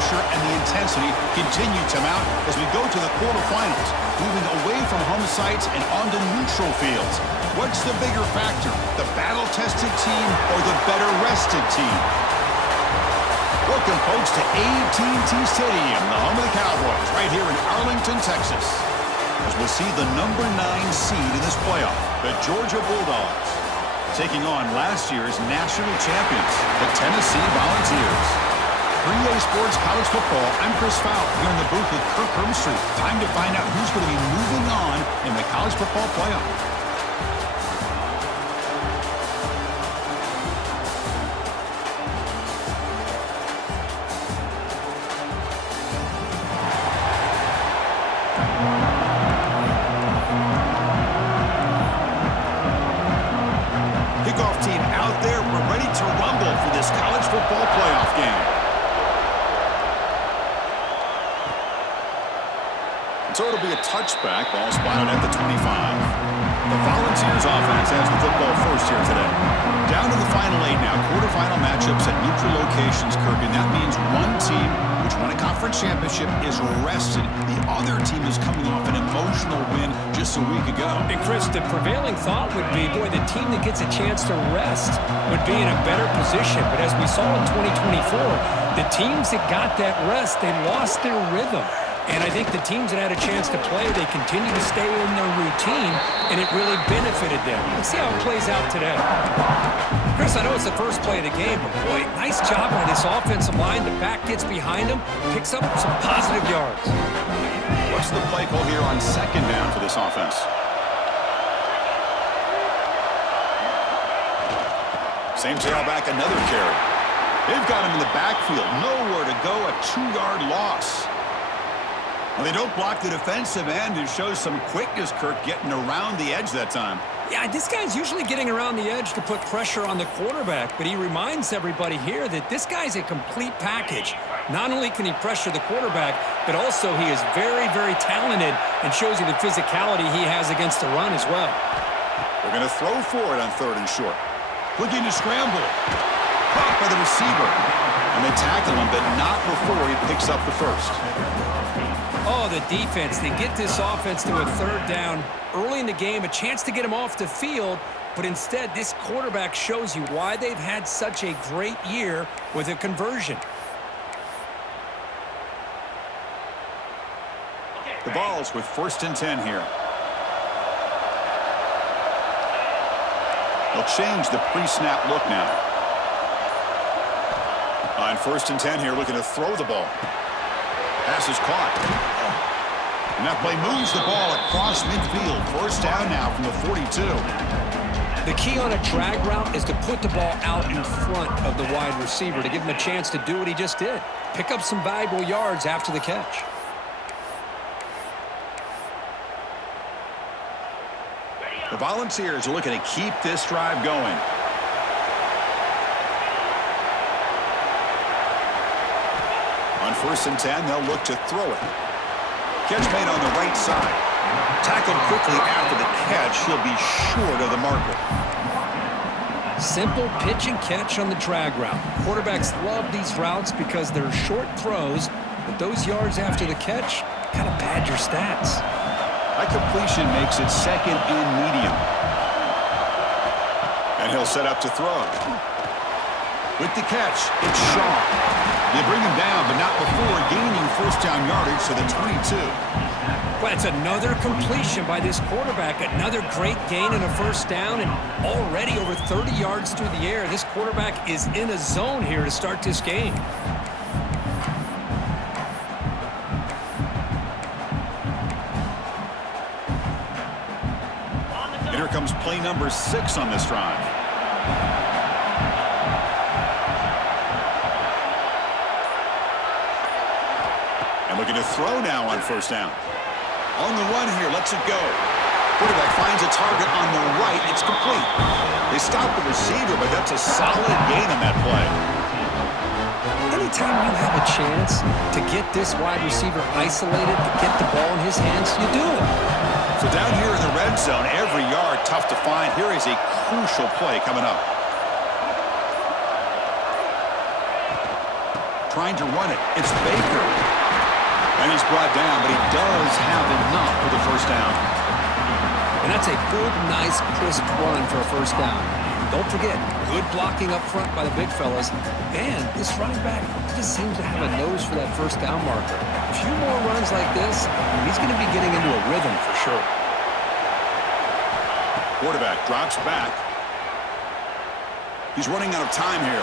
pressure and the intensity continue to mount as we go to the quarterfinals, moving away from home sites and onto neutral fields. What's the bigger factor, the battle-tested team or the better-rested team? Welcome, folks, to AT&T Stadium, the home of the Cowboys, right here in Arlington, Texas, as we'll see the number 9 seed in this playoff, the Georgia Bulldogs, taking on last year's national champions, the Tennessee Volunteers. 3A Sports College Football, I'm Chris Fowler, here in the booth with Kirk Hermstreet. Time to find out who's going to be moving on in the college football playoff. Kickoff team out there. We're ready to rumble for this college football playoff game. So it'll be a touchback. Ball spotted at the 25. The Volunteers offense has the football first here today. Down to the final 8 now. Quarterfinal matchups at neutral locations, Kirk. And that means one team which won a conference championship is rested. The other team is coming off an emotional win just a week ago. And Chris, the prevailing thought would be, boy, the team that gets a chance to rest would be in a better position. But as we saw in 2024, the teams that got that rest, they lost their rhythm. And I think the teams that had a chance to play, they continue to stay in their routine, and it really benefited them. Let's see how it plays out today. Chris, I know it's the first play of the game, but boy, nice job by this offensive line. The back gets behind them, picks up some positive yards. What's the play call here on second down for this offense? Same tailback, another carry. They've got him in the backfield. Nowhere to go, a 2-yard loss. Well, they don't block the defensive end and shows some quickness, Kirk, getting around the edge that time. Yeah, this guy's usually getting around the edge to put pressure on the quarterback, but he reminds everybody here that this guy's a complete package. Not only can he pressure the quarterback, but also he is very, very talented and shows you the physicality he has against the run as well. They're going to throw for it on 3rd and short. Looking to scramble. Caught by the receiver. And they tackle him, but not before he picks up the first. Oh, the defense. They get this offense to a 3rd down early in the game, a chance to get him off the field, but instead this quarterback shows you why they've had such a great year with a conversion. The ball's with 1st and 10 here. They'll change the pre-snap look now. On 1st and 10 here, looking to throw the ball. Pass is caught. And that play moves the ball across midfield. 1st down now from the 42. The key on a drag route is to put the ball out in front of the wide receiver to give him a chance to do what he just did. Pick up some valuable yards after the catch. The Volunteers are looking to keep this drive going. On 1st and 10, they'll look to throw it. Catch made on the right side. Tackled quickly after the catch. He'll be short of the marker. Simple pitch and catch on the drag route. Quarterbacks love these routes because they're short throws, but those yards after the catch kind of pad your stats. High completion makes it 2nd and medium. And he'll set up to throw. With the catch, it's Shaw. They bring him down, but not before gaining 1st down yardage to the 22. Well, it's another completion by this quarterback. Another great gain in a 1st down, and already over 30 yards through the air. This quarterback is in a zone here to start this game. And here comes play number 6 on this drive. And looking to throw now on 1st down. On the run here, lets it go. Quarterback finds a target on the right. It's complete. They stop the receiver, but that's a solid gain on that play. Anytime you have a chance to get this wide receiver isolated, to get the ball in his hands, you do it. So down here in the red zone, every yard tough to find. Here is a crucial play coming up. trying to run it. It's Baker. And he's brought down, but he does have enough for the first down. And that's a good, nice, crisp run for a first down. Don't forget, good blocking up front by the big fellas. And this running back just seems to have a nose for that first down marker. A few more runs like this, and he's going to be getting into a rhythm for sure. Quarterback drops back. He's running out of time here.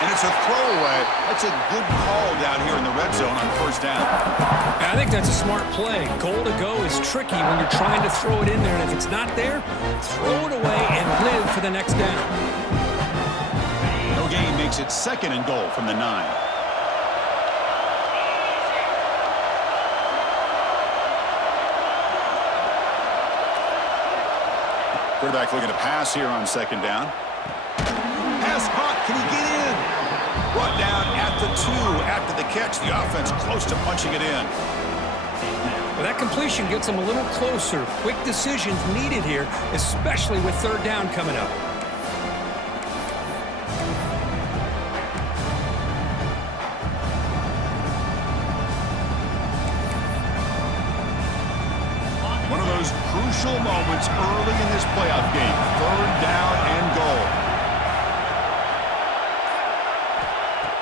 And it's a throwaway. That's a good call down here in the red zone on first down. I think that's a smart play. Goal to go is tricky when you're trying to throw it in there, and if it's not there, throw it away and live for the next down. No gain makes it 2nd and goal from the 9. Quarterback looking to pass here on 2nd down. Pass caught. Can he get in? Brought down at the 2 after the catch. The offense close to punching it in. Well, that completion gets them a little closer. Quick decisions needed here, especially with 3rd down coming up. One of those crucial moments early in this playoff game. 3rd down and goal.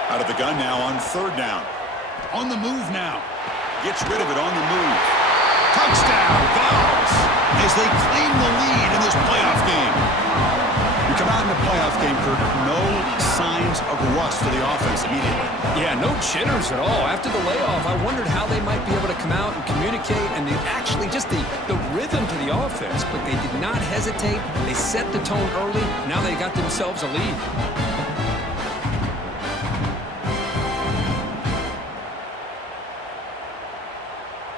Out of the gun now on 3rd down. On the move now. Gets rid of it on the move. Touchdown, Vols, as they claim the lead in this playoff game. We come out in the playoff game, Kirk, no signs of rust for the offense immediately. Yeah, no jitters at all. After the layoff, I wondered how they might be able to come out and communicate and actually just the rhythm to the offense. But they did not hesitate. They set the tone early. Now they got themselves a lead.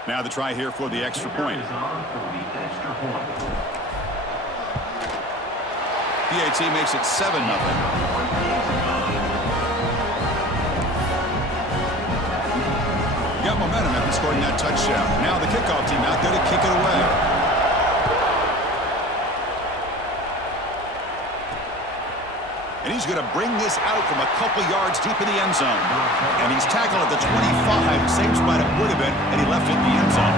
Now the try here for the extra point. PAT makes it 7-0. Got momentum after scoring that touchdown. Now the kickoff team out there to kick it away. And he's going to bring this out from a couple yards deep in the end zone. And he's tackled at the 25, same spot it would have been, and he left it in the end zone.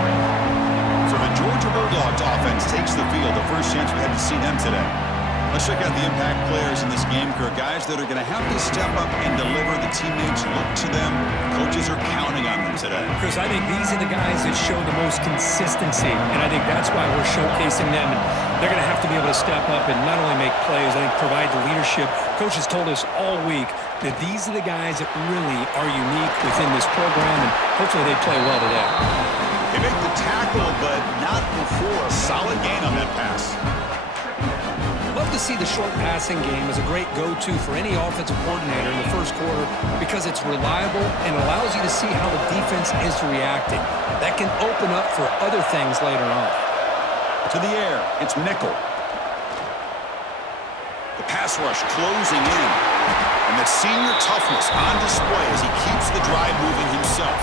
So the Georgia Bulldogs offense takes the field, the first chance we had to see them today. Let's check out the impact players in this game, Kirk. Guys that are going to have to step up and deliver. The teammates look to them. Coaches are counting on them today. Chris, I think these are the guys that show the most consistency, and I think that's why we're showcasing them. And they're going to have to be able to step up and not only make plays, I think provide the leadership. Coach has told us all week that these are the guys that really are unique within this program, and hopefully they play well today. They make the tackle, but not before a solid gain on that pass. Love to see the short passing game as a great go-to for any offensive coordinator in the first quarter because it's reliable and allows you to see how the defense is reacting. That can open up for other things later on. To the air, it's nickel. The pass rush closing in. And that senior toughness on display as he keeps the drive moving himself.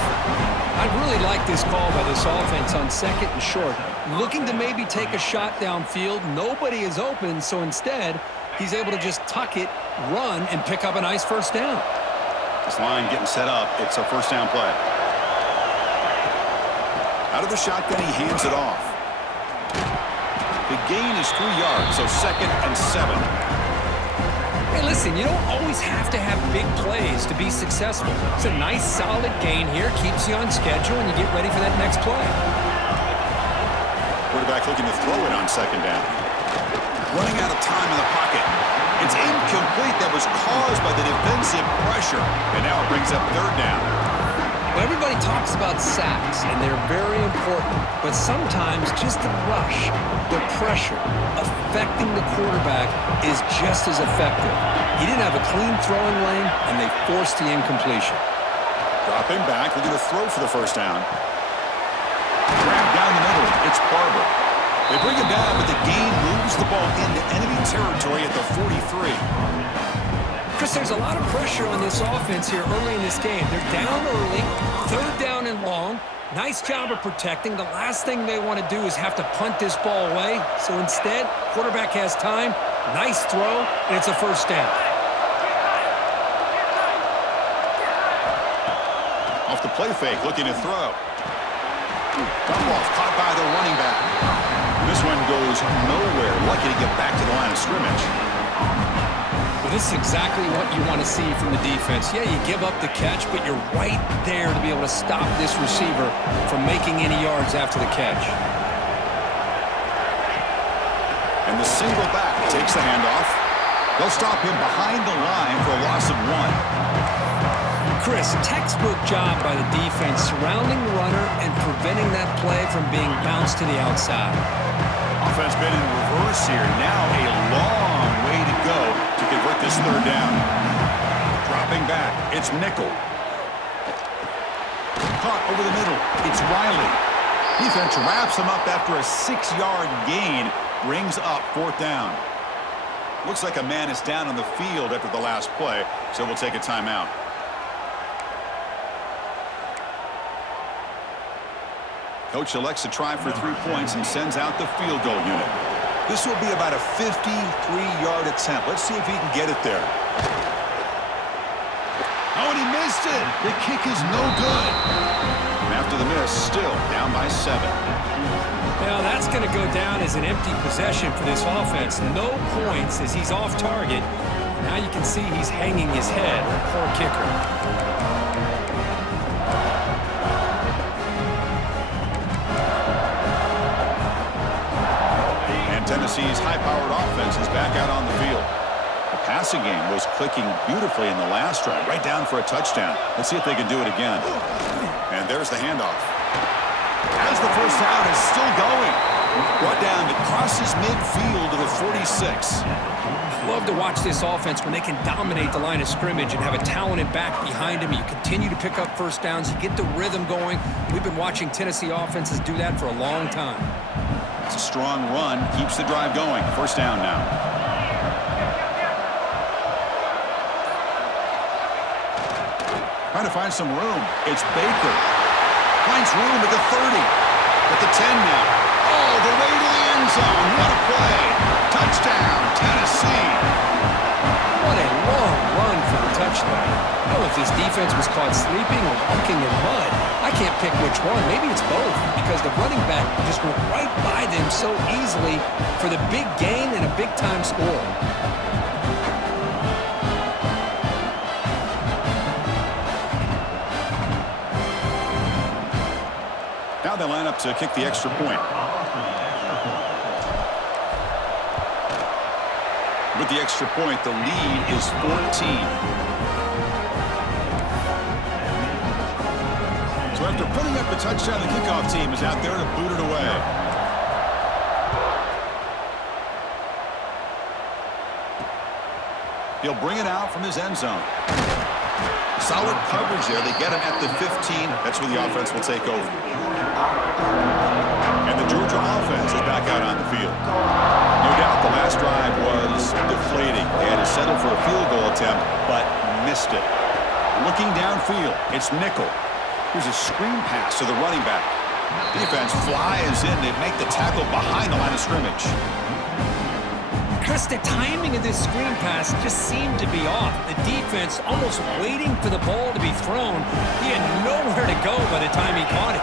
I really like this call by this offense on 2nd and short. Looking to maybe take a shot downfield. Nobody is open, so instead, he's able to just tuck it, run, and pick up a nice first down. This line getting set up. It's a first down play. Out of the shotgun, he hands it off. The gain is 3 yards, so 2nd and 7. Hey, listen, you don't always have to have big plays to be successful. It's a nice, solid gain here. Keeps you on schedule, and you get ready for that next play. Quarterback looking to throw it on 2nd down. Running out of time in the pocket. It's incomplete. That was caused by the defensive pressure. And now it brings up 3rd down. Well, everybody talks about sacks, and they're very important. But sometimes just the rush, the pressure, affecting the quarterback is just as effective. He didn't have a clean throwing lane, and they forced the incompletion. Dropping back, looking to throw for the first down. Grab down the middle. It's Barber. They bring him down, but the gain moves the ball into enemy territory at the 43. Chris, there's a lot of pressure on this offense here early in this game. They're down early, 3rd down and long. Nice job of protecting. The last thing they want to do is have to punt this ball away. So instead, quarterback has time, nice throw, and it's a first down. Off the play fake, looking to throw. Dump off, caught by the running back. This one goes nowhere. Lucky to get back to the line of scrimmage. Well, this is exactly what you want to see from the defense. Yeah, you give up the catch, but you're right there to be able to stop this receiver from making any yards after the catch. And the single back takes the handoff. They'll stop him behind the line for a loss of 1. Chris, textbook job by the defense surrounding the runner and preventing that play from being bounced to the outside. Offense been in reverse here. Now a long way to go to convert this third down. Dropping back, it's nickel. Caught over the middle, it's Riley. Defense wraps him up after a 6-yard gain. Brings up 4th down. Looks like a man is down on the field after the last play, so we'll take a timeout. Coach elects to try for 3 points and sends out the field goal unit. This will be about a 53-yard attempt. Let's see if he can get it there. Oh, and he missed it. The kick is no good. And after the miss, still down by 7. Now that's going to go down as an empty possession for this offense. No points as he's off target. Now you can see he's hanging his head. Poor kicker. Tennessee's high-powered offense is back out on the field. The passing game was clicking beautifully in the last drive, right down for a touchdown. Let's see if they can do it again. And there's the handoff. As the first down is still going. Brought down to crosses midfield to the 46. Love to watch this offense when they can dominate the line of scrimmage and have a talented back behind him. You continue to pick up first downs. You get the rhythm going. We've been watching Tennessee offenses do that for a long time. It's a strong run, keeps the drive going. First down now. Trying to find some room. It's Baker. Finds room at the 30. At the 10 now. All the way to the end zone. What a play. Touchdown, Tennessee. What a long run for the touchdown. I don't know if this defense was caught sleeping or walking in mud. I can't pick which one. Maybe it's both because the running back just went right by them so easily for the big gain and a big-time score. Now they line up to kick the extra point. With the extra point, the lead is 14. So after putting up the touchdown, the kickoff team is out there to boot it away. He'll bring it out from his end zone. Solid coverage there. They get him at the 15. That's where the offense will take over. And the Georgia offense is back out on the field. No doubt the last drive was deflating. They had to settle for a field goal attempt, but missed it. Looking downfield, it's nickel. Here's a screen pass to the running back. Defense flies in. They make the tackle behind the line of scrimmage. Chris, the timing of this screen pass just seemed to be off. The defense almost waiting for the ball to be thrown. He had nowhere to go by the time he caught it.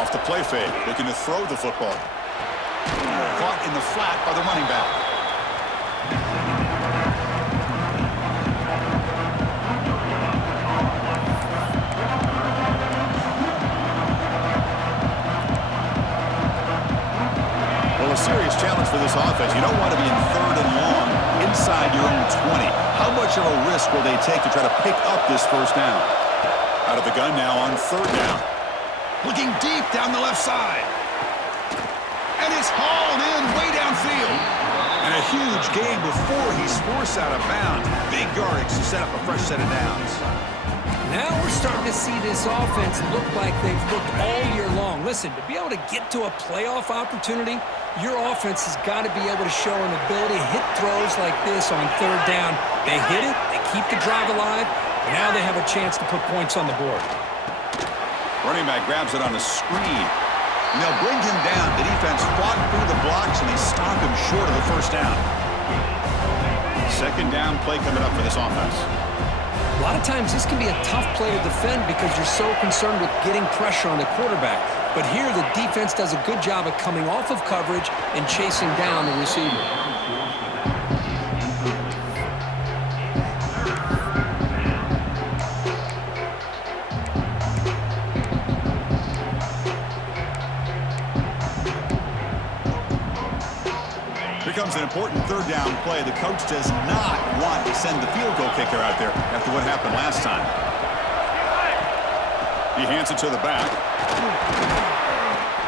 Off the play fake, looking to throw the football. Caught in the flat by the running back. A serious challenge for this offense. You don't want to be in 3rd and long inside your own 20. How much of a risk will they take to try to pick up this first down? Out of the gun now on 3rd down. Looking deep down the left side. And it's hauled in way downfield. And a huge gain before he's forced out of bounds. Big yardage to set up a fresh set of downs. Now we're starting to see this offense look like they've looked all year long. Listen, to be able to get to a playoff opportunity, your offense has got to be able to show an ability to hit throws like this on 3rd down. They hit it, they keep the drive alive, now they have a chance to put points on the board. Running back grabs it on a screen. And they'll bring him down. The defense fought through the blocks, and they stop him short of the first down. Second down play coming up for this offense. A lot of times this can be a tough play to defend because you're so concerned with getting pressure on the quarterback. But here the defense does a good job of coming off of coverage and chasing down the receiver. Becomes an important third down play. The coach does not want to send the field goal kicker out there after what happened last time. He hands it to the back.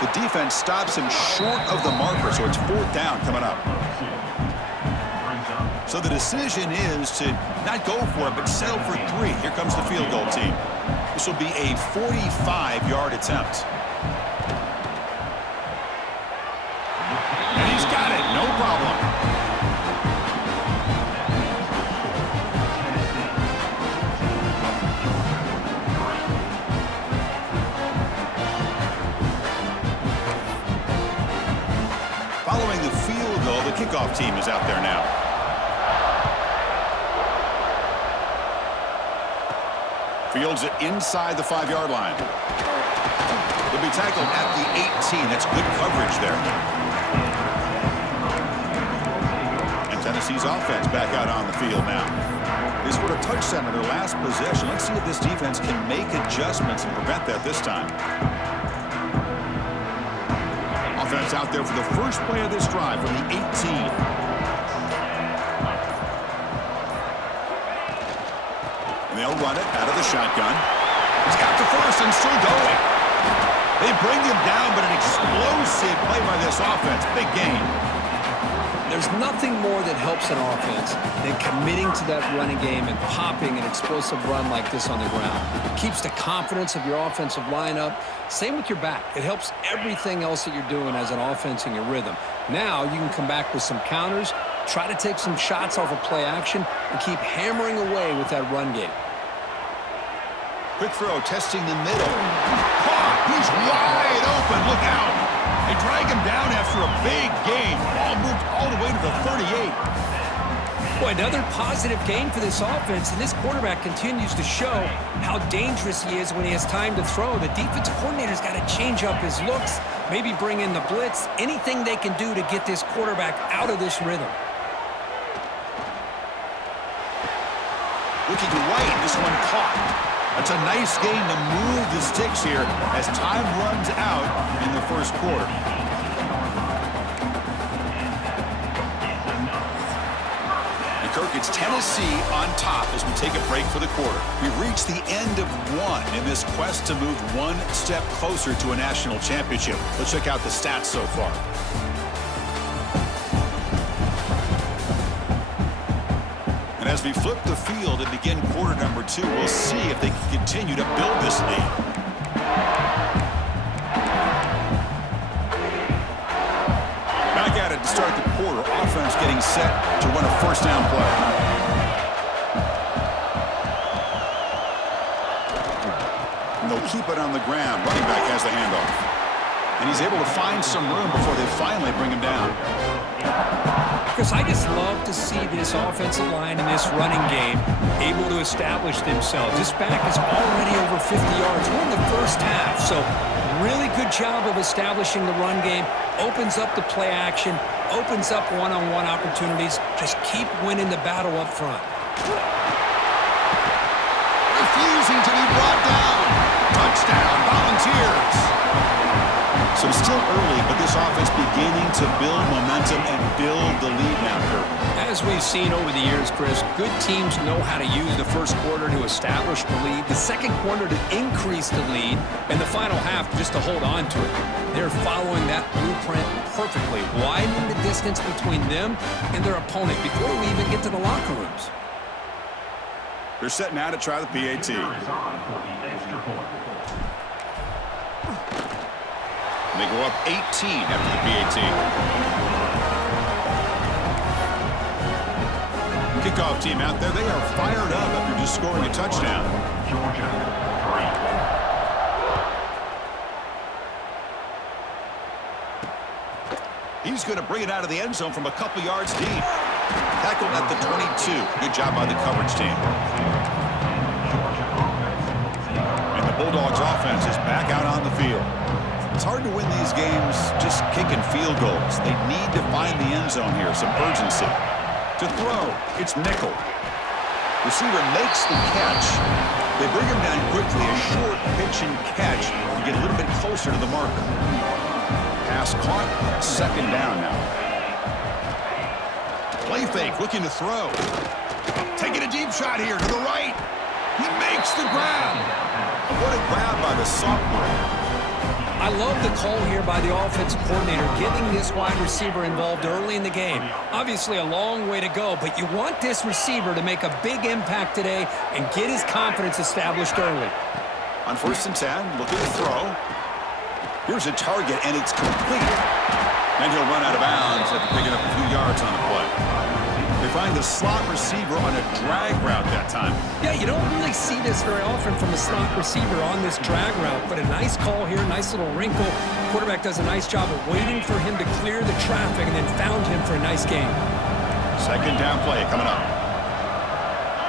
The defense stops him short of the marker, so it's fourth down coming up. So the decision is to not go for it, but settle for 3. Here comes the field goal team. This will be a 45-yard attempt. And he's got it, no problem. Following the field goal, the kickoff team is out there now. Fields it inside the 5-yard line. He'll be tackled at the 18. That's good coverage there. And Tennessee's offense back out on the field now. They scored a touchdown in their last possession. Let's see if this defense can make adjustments and prevent that this time. Offense out there for the first play of this drive from the 18. And they'll run it out of the shotgun. He's got the first and still going. They bring him down, but an explosive play by this offense. Big gain. There's nothing more that helps an offense than committing to that running game and popping an explosive run like this on the ground. It keeps the confidence of your offensive lineup. Same with your back. It helps everything else that you're doing as an offense in your rhythm. Now you can come back with some counters, try to take some shots off of play action, and keep hammering away with that run game. Quick throw, testing the middle. Caught! He's wide open. Look out! They drag him down after a big gain. Ball moved all the way to the 38. Boy, another positive gain for this offense, and this quarterback continues to show how dangerous he is when he has time to throw. The defensive coordinator's got to change up his looks, maybe bring in the blitz, anything they can do to get this quarterback out of this rhythm. Looking right, this one caught. That's a nice gain to move the sticks here as time runs out in the first quarter. And Kirk, it's Tennessee on top as we take a break for the quarter. We've reached the end of one in this quest to move one step closer to a national championship. Let's check out the stats so far. As we flip the field and begin quarter number 2, we'll see if they can continue to build this lead. Back at it to start the quarter. Offense getting set to run a first down play. And they'll keep it on the ground. Running back has the handoff. And he's able to find some room before they finally bring him down. Because I just love to see this offensive line and this running game able to establish themselves. This back is already over 50 yards. We're in the first half, so really good job of establishing the run game. Opens up the play action, opens up one-on-one opportunities. Just keep winning the battle up front. Refusing to be brought down. Touchdown, Volunteers. So still early, but this offense beginning to build momentum and build the lead now, Kirk. As we've seen over the years, Chris, good teams know how to use the first quarter to establish the lead, the second quarter to increase the lead, and the final half just to hold on to it. They're following that blueprint perfectly, widening the distance between them and their opponent before we even get to the locker rooms. They're set now to try the PAT. They go up 18 after the PAT. Kickoff team out there. They are fired up after just scoring a touchdown. He's going to bring it out of the end zone from a couple yards deep. Tackled at the 22. Good job by the coverage team. And the Bulldogs offense is back out on the field. It's hard to win these games just kicking field goals. They need to find the end zone here, some urgency. To throw, it's nickel. Receiver makes the catch. They bring him down quickly, a short pitch and catch to get a little bit closer to the marker. Pass caught, second down now. Play fake, looking to throw. Taking a deep shot here to the right. He makes the grab. What a grab by the sophomore. I love the call here by the offensive coordinator, getting this wide receiver involved early in the game. Obviously a long way to go, but you want this receiver to make a big impact today and get his confidence established early. On 1st and 10, looking to throw. Here's a target, and it's complete. And he'll run out of bounds after picking up a few yards on the play. They find the slot receiver on a drag route that time. Yeah, you don't really see this very often from a slot receiver on this drag route, but a nice call here, nice little wrinkle. Quarterback does a nice job of waiting for him to clear the traffic and then found him for a nice gain. Second down play coming up.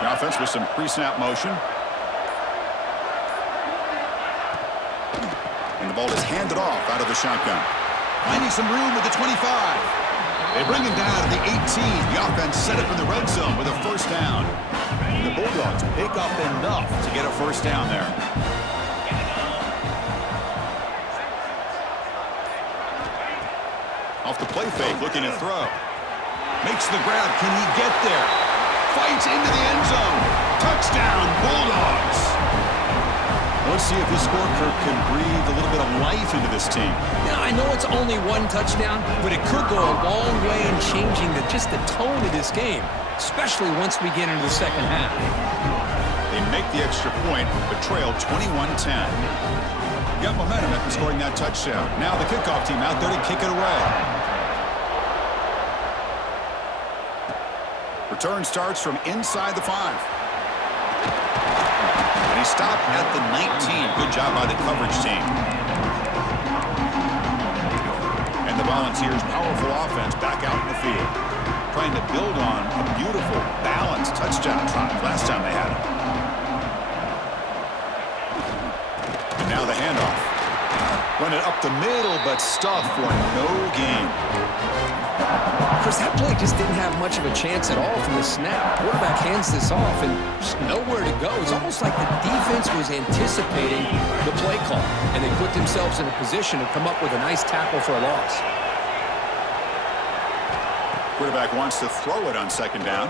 The offense with some pre-snap motion. And the ball is handed off out of the shotgun. Finding some room with the 25. They bring him down to the 18. The offense set up in the red zone with a first down. The Bulldogs pick up enough to get a first down there. Off the play fake, looking to throw. Makes the grab. Can he get there? Fights into the end zone. Touchdown, Bulldogs. Let's see if this scorecard can breathe a little bit of life into this team. Yeah, I know it's only one touchdown, but it could go a long way in changing just the tone of this game, especially once we get into the second half. They make the extra point, but trail 21-10. Got momentum after scoring that touchdown. Now the kickoff team out there to kick it away. Return starts from inside the 5. And he stopped at the 19. Good job by the coverage team. And the Volunteers' powerful offense back out in the field, trying to build on a beautiful, balanced touchdown drive last time they had it. And now the handoff. Run it up the middle, but stuffed for no gain. Chris, that play just didn't have much of a chance at all from the snap. Quarterback hands this off and just nowhere to go. It's almost like the defense was anticipating the play call, and they put themselves in a position to come up with a nice tackle for a loss. Quarterback wants to throw it on second down.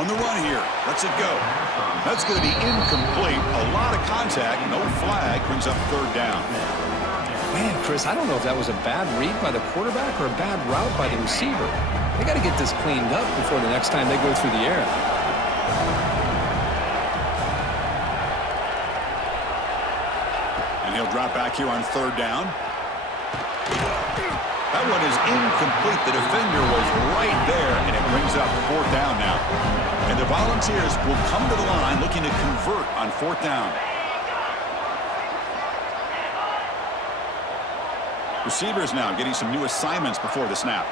On the run here. Lets it go. That's going to be incomplete. A lot of contact. No flag. Brings up third down. Man, Chris, I don't know if that was a bad read by the quarterback or a bad route by the receiver. They got to get this cleaned up before the next time they go through the air. And he'll drop back here on third down. That one is incomplete. The defender was right there, and it brings up fourth down now. And the Volunteers will come to the line looking to convert on fourth down. Receivers now getting some new assignments before the snap.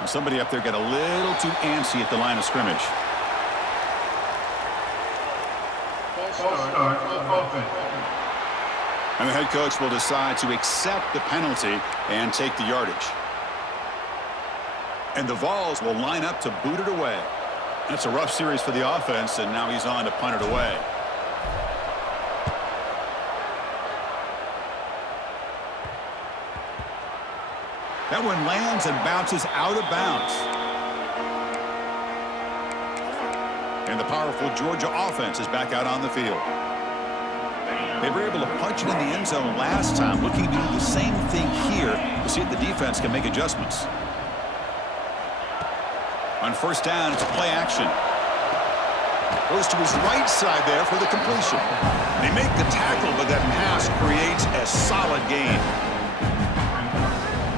And somebody up there got a little too antsy at the line of scrimmage. And the head coach will decide to accept the penalty and take the yardage. And the Vols will line up to boot it away. That's a rough series for the offense, and now he's on to punt it away. That one lands and bounces out of bounds. And the powerful Georgia offense is back out on the field. They were able to punch it in the end zone last time, looking to do the same thing here to see if the defense can make adjustments. On first down, it's play action. Goes to his right side there for the completion. They make the tackle, but that pass creates a solid gain.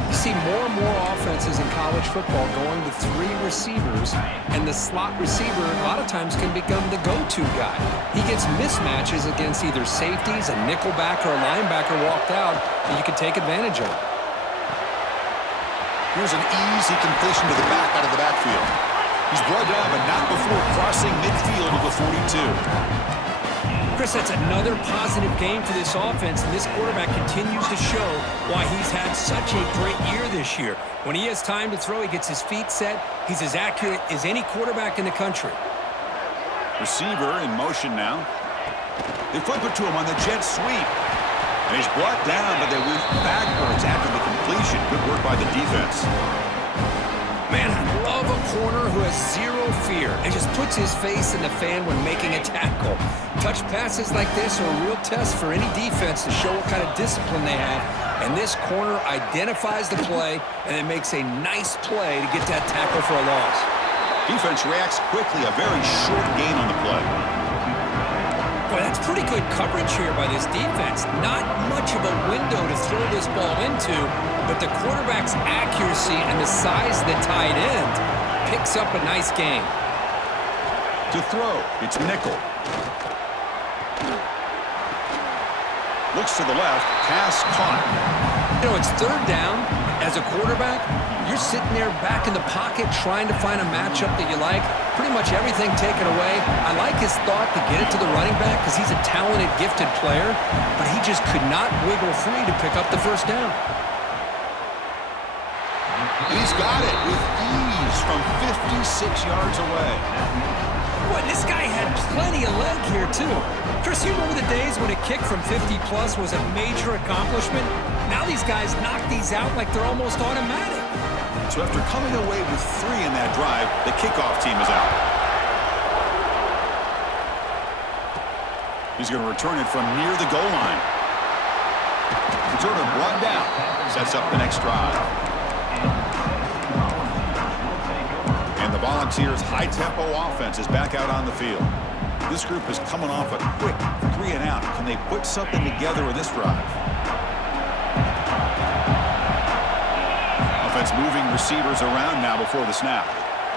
You see more and more offenses in college football going to three receivers, and the slot receiver a lot of times can become the go-to guy. He gets mismatches against either safeties, a nickelback, or a linebacker walked out, and you can take advantage of it. Here's an easy completion to the back out of the backfield. He's brought down, but not before crossing midfield of the 42. Chris, that's another positive game for this offense, and this quarterback continues to show why he's had such a great year this year. When he has time to throw, he gets his feet set. He's as accurate as any quarterback in the country. Receiver in motion now. They flip it to him on the jet sweep. And he's brought down, but they went backwards after the completion. Good work by the defense. Man, I love a corner who has zero fear and just puts his face in the fan when making a tackle. Touch passes like this are a real test for any defense to show what kind of discipline they have. And this corner identifies the play and then makes a nice play to get that tackle for a loss. Defense reacts quickly, a very short gain on the play. Boy, that's pretty good coverage here by this defense. Not much of a window to throw this ball into, but the quarterback's accuracy and the size of the tight end picks up a nice gain. To throw, it's nickel. Looks to the left, pass caught. You know, it's third down. As a quarterback, you're sitting there back in the pocket trying to find a matchup that you like. Pretty much everything taken away. I like his thought to get it to the running back because he's a talented, gifted player, but he just could not wiggle free to pick up the first down. And he's got it with ease from 56 yards away. Boy, this guy had plenty of leg here, too. Chris, you remember the days when a kick from 50-plus was a major accomplishment? Now these guys knock these out like they're almost automatic. So after coming away with 3 in that drive, the kickoff team is out. He's going to return it from near the goal line. Returner brought down. Sets up the next drive. And the Volunteers' high-tempo offense is back out on the field. This group is coming off a quick 3-and-out. Can they put something together with this drive? Offense moving receivers around now before the snap.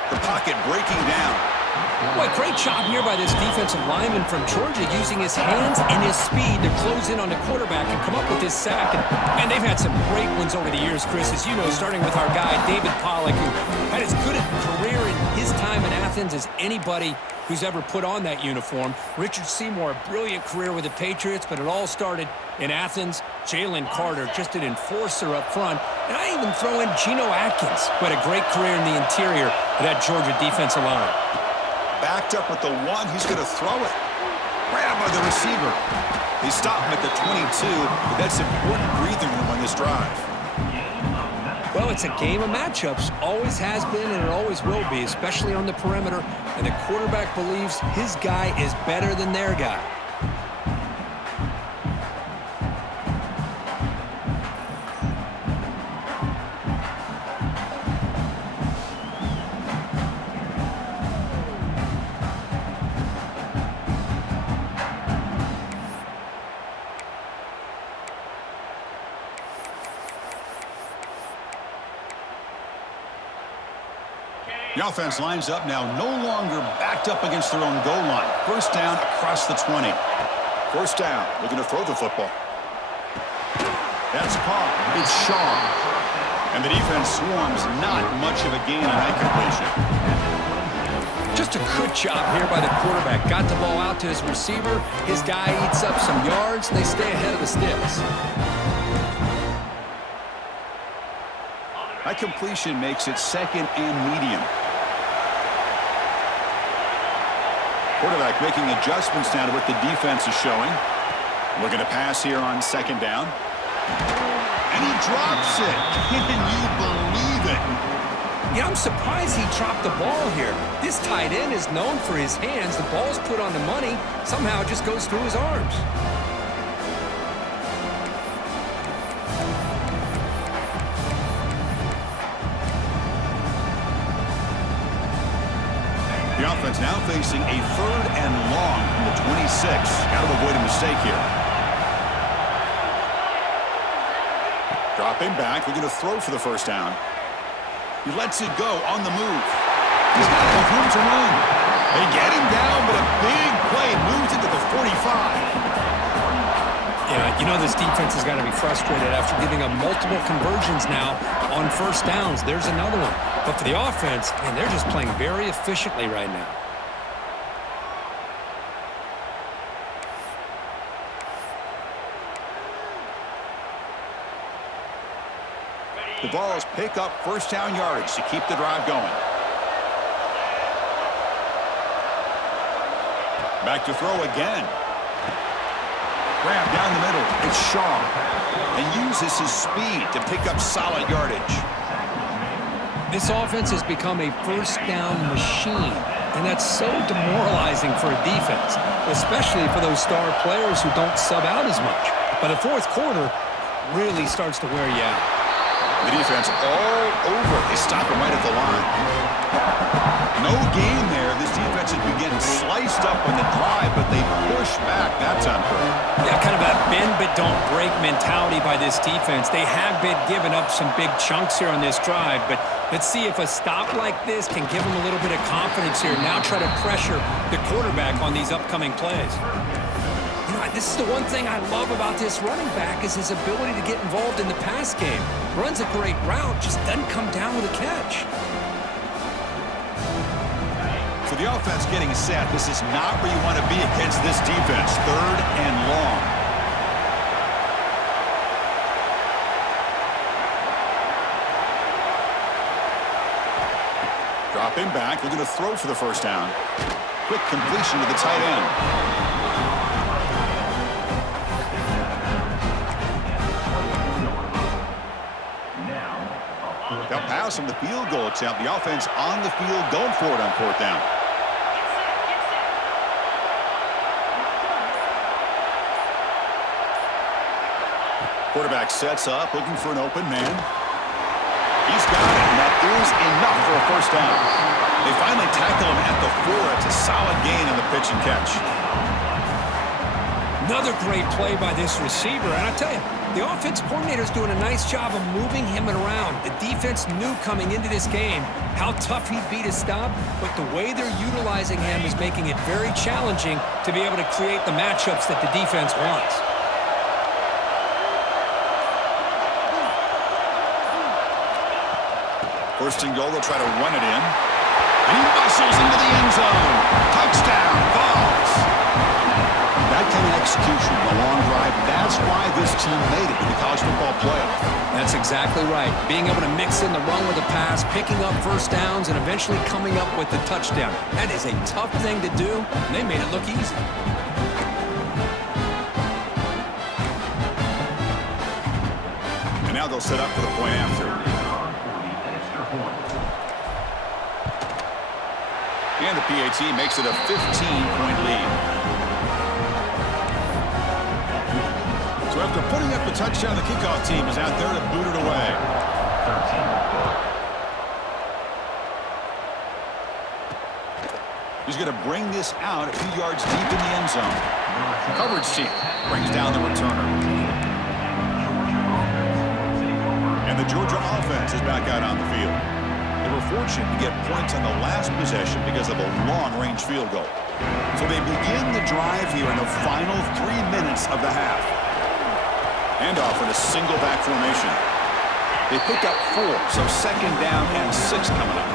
The pocket breaking down. Boy, great job here by this defensive lineman from Georgia using his hands and his speed to close in on the quarterback and come up with this sack. And they've had some great ones over the years, Chris, as you know, starting with our guy, David Pollock, who had as good a career in his time in Athens as anybody who's ever put on that uniform. Richard Seymour, a brilliant career with the Patriots, but it all started in Athens. Jalen Carter, just an enforcer up front. And I even throw in Geno Atkins, who had a great career in the interior of that Georgia defensive line. Backed up with the 1, he's going to throw it. Grabbed by the receiver. They stop him at the 22, but that's important breathing room on this drive. Well, it's a game of matchups. Always has been and it always will be, especially on the perimeter. And the quarterback believes his guy is better than their guy. The offense lines up now, no longer backed up against their own goal line. First down across the 20. First down, looking to throw the football. That's caught. It's Shaw. And the defense swarms, not much of a gain on that completion. Just a good job here by the quarterback. Got the ball out to his receiver. His guy eats up some yards, and they stay ahead of the sticks. That completion makes it second and medium. Quarterback making adjustments now to what the defense is showing. Looking to pass here on second down. And he drops it. Can you believe it? Yeah, I'm surprised he dropped the ball here. This tight end is known for his hands. The ball's put on the money. Somehow it just goes through his arms. The offense now facing a 3rd and long from the 26. Got to avoid a mistake here. Dropping back, looking to throw for the first down. He lets it go on the move. He's got enough room to run. They get him down, but a big play moves into the 45. Yeah, you know this defense has got to be frustrated after giving up multiple conversions now on first downs. There's another one. But for the offense, man, they're just playing very efficiently right now. The Vols pick up first down yardage to keep the drive going. Back to throw again. Grab down the middle. It's Shaw. And uses his speed to pick up solid yardage. This offense has become a first down machine. And that's so demoralizing for a defense, especially for those star players who don't sub out as much. By the fourth quarter, really starts to wear you out. The defense all over. They stop him right at the line. No gain there. This defense has been getting sliced up on the drive, but they push back that time. Yeah, kind of a bend but don't break mentality by this defense. They have been giving up some big chunks here on this drive, but let's see if a stop like this can give them a little bit of confidence here. Now try to pressure the quarterback on these upcoming plays. You know, this is the one thing I love about this running back is his ability to get involved in the pass game. Runs a great route, just doesn't come down with a catch. So the offense getting set. This is not where you want to be against this defense. Third and long. Dropping back, looking to throw for the first down. Quick completion to the tight end. They'll pass on the field goal attempt. The offense on the field going for it on fourth down. Quarterback sets up, looking for an open man. He's got it, and that is enough for a first down. They finally tackle him at the 4. It's a solid gain on the pitch and catch. Another great play by this receiver. And I tell you, the offense coordinator's doing a nice job of moving him around. The defense knew coming into this game how tough he'd be to stop, but the way they're utilizing him is making it very challenging to be able to create the matchups that the defense wants. First and goal, they'll try to run it in. And he muscles into the end zone. Touchdown, Vols. That kind of execution, the long drive, that's why this team made it in the college football playoff. That's exactly right. Being able to mix in the run with the pass, picking up first downs, and eventually coming up with the touchdown. That is a tough thing to do, and they made it look easy. And now they'll set up for the point after. And the PAT makes it a 15-point lead. So after putting up the touchdown, the kickoff team is out there to boot it away. He's going to bring this out a few yards deep in the end zone. Coverage team brings down the returner. And the Georgia offense is back out on the field. They were fortunate to get points on the last possession because of a long-range field goal. So they begin the drive here in the final 3 minutes of the half. Handoff in a single back formation. They pick up 4, so second down and 6 coming up.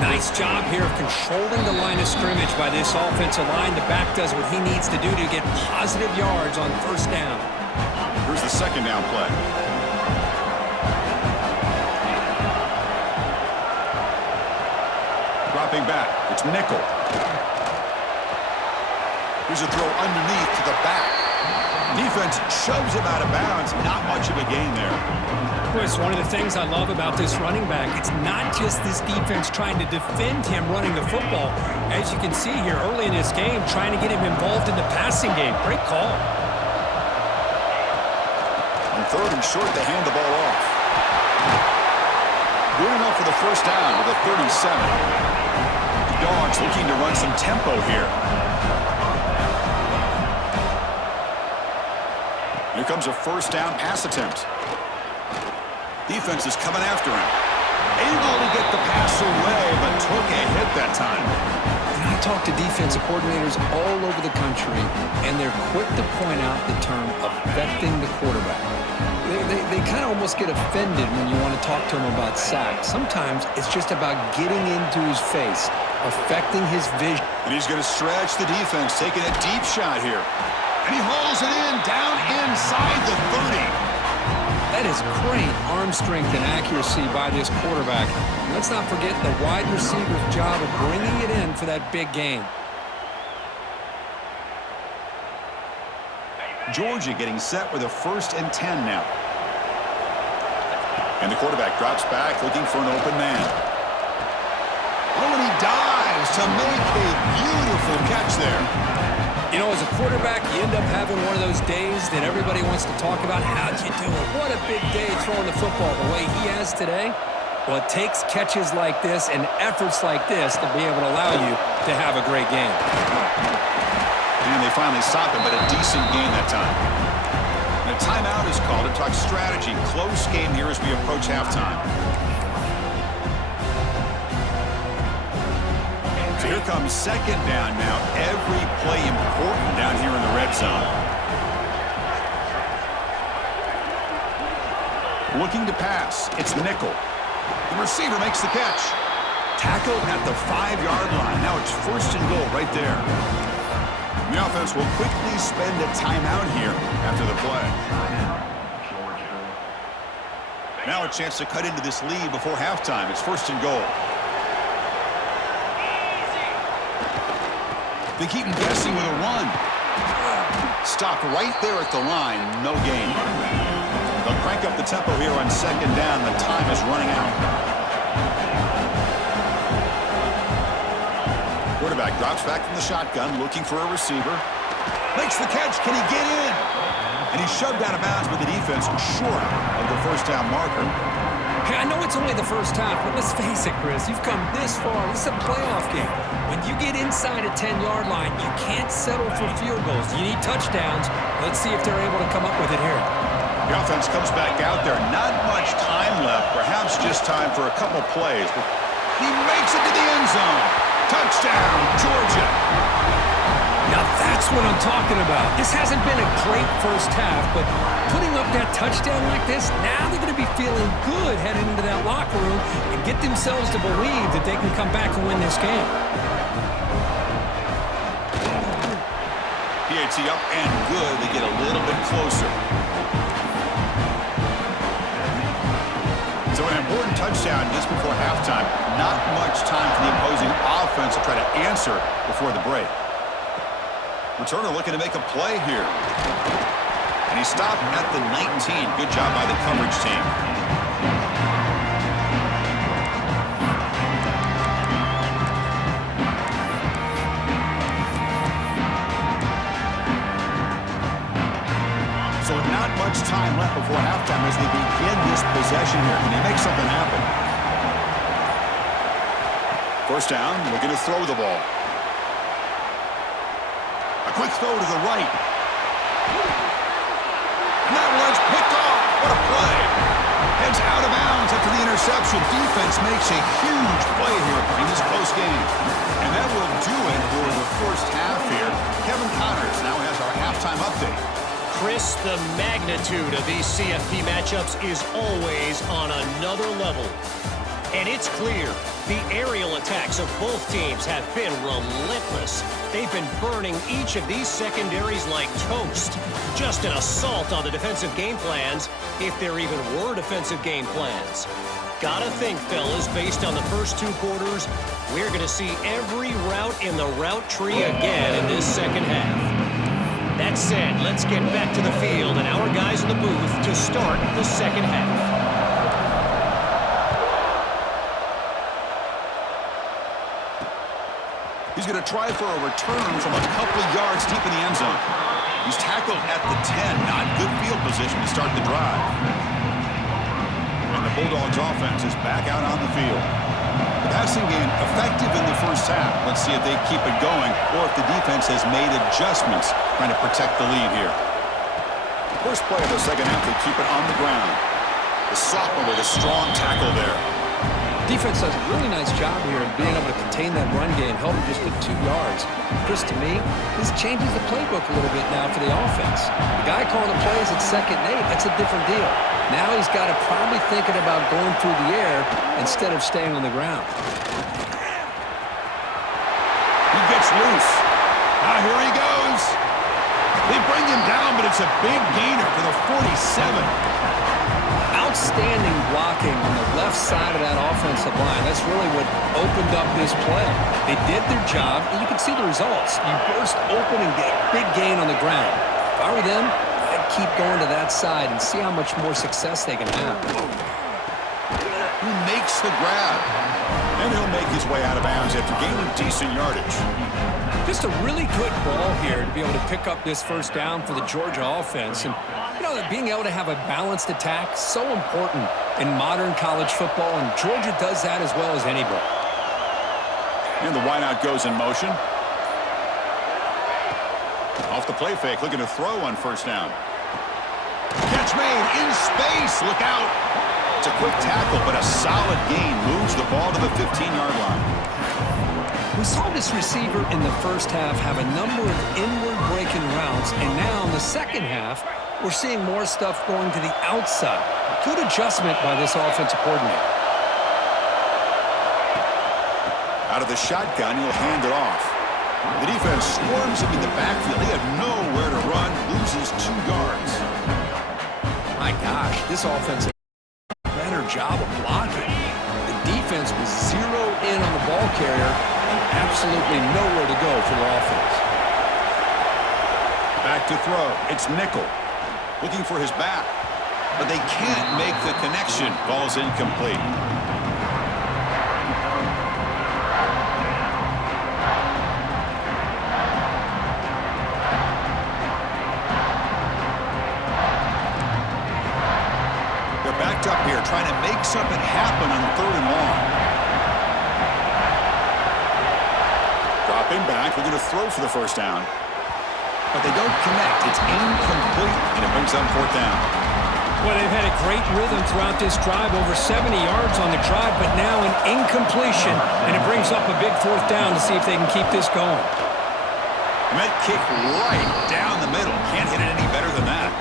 Nice job here of controlling the line of scrimmage by this offensive line. The back does what he needs to do to get positive yards on first down. Here's the second down play. Dropping back, it's nickel. Here's a throw underneath to the back. Defense shoves him out of bounds. Not much of a gain there. Chris, one of the things I love about this running back, it's not just this defense trying to defend him running the football. As you can see here early in this game, trying to get him involved in the passing game. Great call. On third and short, they hand the ball off. Good enough for the first down with a 37. The Dogs looking to run some tempo here. Here comes a first down pass attempt. Defense is coming after him. Able to get the pass away, but took a hit that time. And I talk to defensive coordinators all over the country, and they're quick to point out the term affecting the quarterback. They kind of almost get offended when you want to talk to them about sacks. Sometimes it's just about getting into his face, affecting his vision. And he's going to stretch the defense, taking a deep shot here. And he hauls it in, down inside the 30. That is great arm strength and accuracy by this quarterback. Let's not forget the wide receiver's job of bringing it in for that big game. Georgia getting set with a 1st and 10 now. And the quarterback drops back, looking for an open man. Oh, and he dives to make a beautiful catch there. You know, as a quarterback, you end up having one of those days that everybody wants to talk about. How'd you do it? What a big day throwing the football the way he has today. Well, it takes catches like this and efforts like this to be able to allow you to have a great game. And they finally stop him, but a decent game that time. And a timeout is called to talk strategy. Close game here as we approach halftime. So here comes 2nd down now. Every play important down here in the red zone. Looking to pass. It's the nickel. The receiver makes the catch. Tackled at the 5-yard line. Now it's 1st and goal right there. The offense will quickly spend a timeout here after the play. Now a chance to cut into this lead before halftime. It's 1st and goal. They keep him guessing with a run. Stopped right there at the line. No gain. They'll crank up the tempo here on 2nd down. The time is running out. Quarterback drops back from the shotgun, looking for a receiver. Makes the catch. Can he get in? And he's shoved out of bounds by the defense short of the 1st down marker. Hey, I know it's only the first half, but let's face it, Chris. You've come this far. This is a playoff game. When you get inside a 10-yard line, you can't settle for field goals. You need touchdowns. Let's see if they're able to come up with it here. The offense comes back out there. Not much time left. Perhaps just time for a couple plays. But he makes it to the end zone. Touchdown, Georgia. Now that's what I'm talking about. This hasn't been a great first half, but putting up that touchdown like this, now they're going to be feeling good heading into that locker room and get themselves to believe that they can come back and win this game. PAT up and good. They get a little bit closer. So an important touchdown just before halftime. Not much time for the opposing offense to try to answer before the break. Returner looking to make a play here. And he stopped at the 19. Good job by the coverage team. So not much time left before halftime as they begin this possession here. Can he make something happen? 1st down, looking to throw the ball. A quick throw to the right. And that one's picked off. What a play. Heads out of bounds after the interception. Defense makes a huge play here in this close game. And that will do it for the first half here. Kevin Connors now has our halftime update. Chris, the magnitude of these CFP matchups is always on another level. And it's clear, the aerial attacks of both teams have been relentless. They've been burning each of these secondaries like toast. Just an assault on the defensive game plans, if there even were defensive game plans. Gotta think, fellas, based on the first 2 quarters, we're gonna see every route in the route tree again in this second half. That said, let's get back to the field and our guys in the booth to start the second half. He's going to try for a return from a couple of yards deep in the end zone. He's tackled at the 10. Not good field position to start the drive. And the Bulldogs offense is back out on the field. The passing game effective in the first half. Let's see if they keep it going or if the defense has made adjustments trying to protect the lead here. First play of the second half, they keep it on the ground. The sophomore with a strong tackle there. Defense does a really nice job here of being able to contain that run game, held him just at 2 yards. Chris, to me, this changes the playbook a little bit now for the offense. The guy calling the plays at 2nd and 8, that's a different deal. Now he's got to probably thinking about going through the air instead of staying on the ground. He gets loose. Now here he goes. They bring him down, but it's a big gainer for the 47. Outstanding blocking on the left side of that offensive line. That's really what opened up this play. They did their job, and you can see the results. You burst open and get a big gain on the ground. If I were them, I'd keep going to that side and see how much more success they can have. He makes the grab, and he'll make his way out of bounds after gaining decent yardage. Just a really good ball here to be able to pick up this first down for the Georgia offense. And, you know, being able to have a balanced attack, so important in modern college football, and Georgia does that as well as anybody. And the wideout goes in motion. Off the play fake, looking to throw on first down. Catch made in space. Look out. It's a quick tackle, but a solid gain moves the ball to the 15-yard line. We saw this receiver in the first half have a number of inward breaking routes, and now in the second half, we're seeing more stuff going to the outside. Good adjustment by this offensive coordinator. Out of the shotgun, he'll hand it off. The defense swarms him in the backfield. He had nowhere to run, loses 2 yards. My gosh, this offense did a better job of blocking. The defense was zeroed in on the ball carrier and absolutely nowhere to go for the offense. Back to throw. It's nickel. Looking for his back. But they can't make the connection. Ball's incomplete. They're backed up here trying to make something happen on 3rd and long. Dropping back. We're going to throw for the first down. But they don't connect. It's incomplete, and it brings up 4th down. Well, they've had a great rhythm throughout this drive, over 70 yards on the drive, but now an incompletion, and it brings up a big 4th down to see if they can keep this going. And that kick right down the middle. Can't hit it any better than that.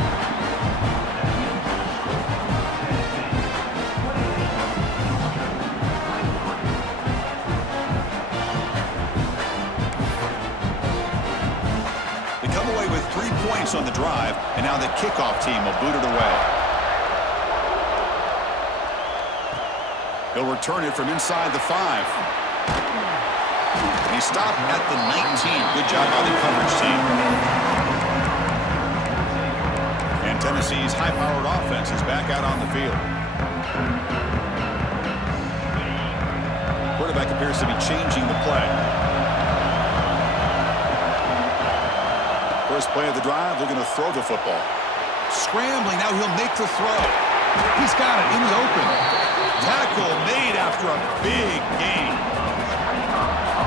They come away with 3 points on the drive, and now the kickoff team will boot it away. He'll return it from inside the 5. And he stopped at the 19. Good job by the coverage team. And Tennessee's high-powered offense is back out on the field. Quarterback appears to be changing the play. First play of the drive, they're going to throw the football. Scrambling, now he'll make the throw. He's got it in the open. Tackle made after a big gain.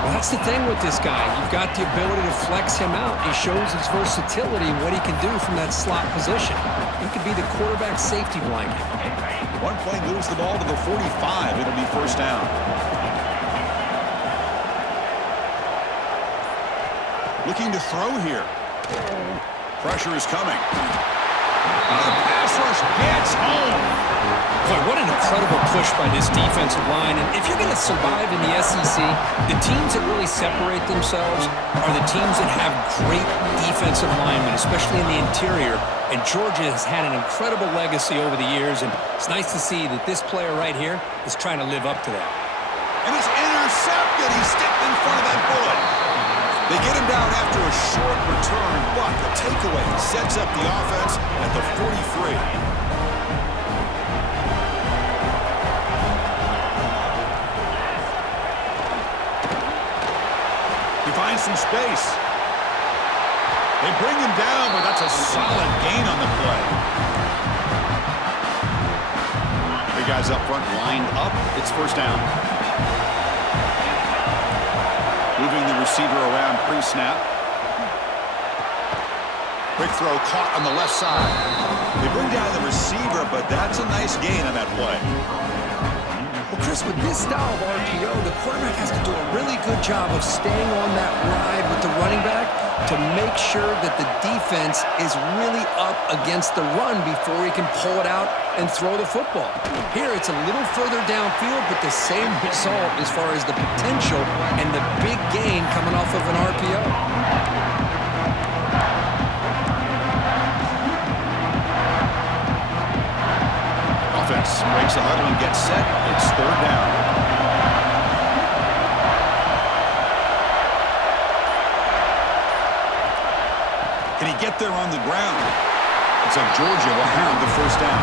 Well, that's the thing with this guy. You've got the ability to flex him out. He shows his versatility and what he can do from that slot position. He could be the quarterback safety blanket. One play moves the ball to the 45. It'll be first down. Looking to throw here. Pressure is coming. The pass rush gets home. Boy, what an incredible push by this defensive line. And if you're going to survive in the SEC, the teams that really separate themselves are the teams that have great defensive linemen, especially in the interior. And Georgia has had an incredible legacy over the years, and it's nice to see that this player right here is trying to live up to that. And it's intercepted. He stepped in front of that bullet. They get him down after a short return, but the takeaway sets up the offense at the 43. He finds some space. They bring him down, but that's a solid gain on the play. Three guys up front lined up. It's first down. Moving the receiver around pre-snap. Quick throw caught on the left side. They bring down the receiver, but that's a nice gain on that play. Well, Chris, with this style of RPO, the quarterback has to do a really good job of staying on that ride with the running back to make sure that the defense is really up against the run before he can pull it out and throw the football. Here, it's a little further downfield, but the same result as far as the potential and the big gain coming off of an RPO. Offense breaks the huddle and gets set. It's third down. Can he get there on the ground? Looks like Georgia will have the first down.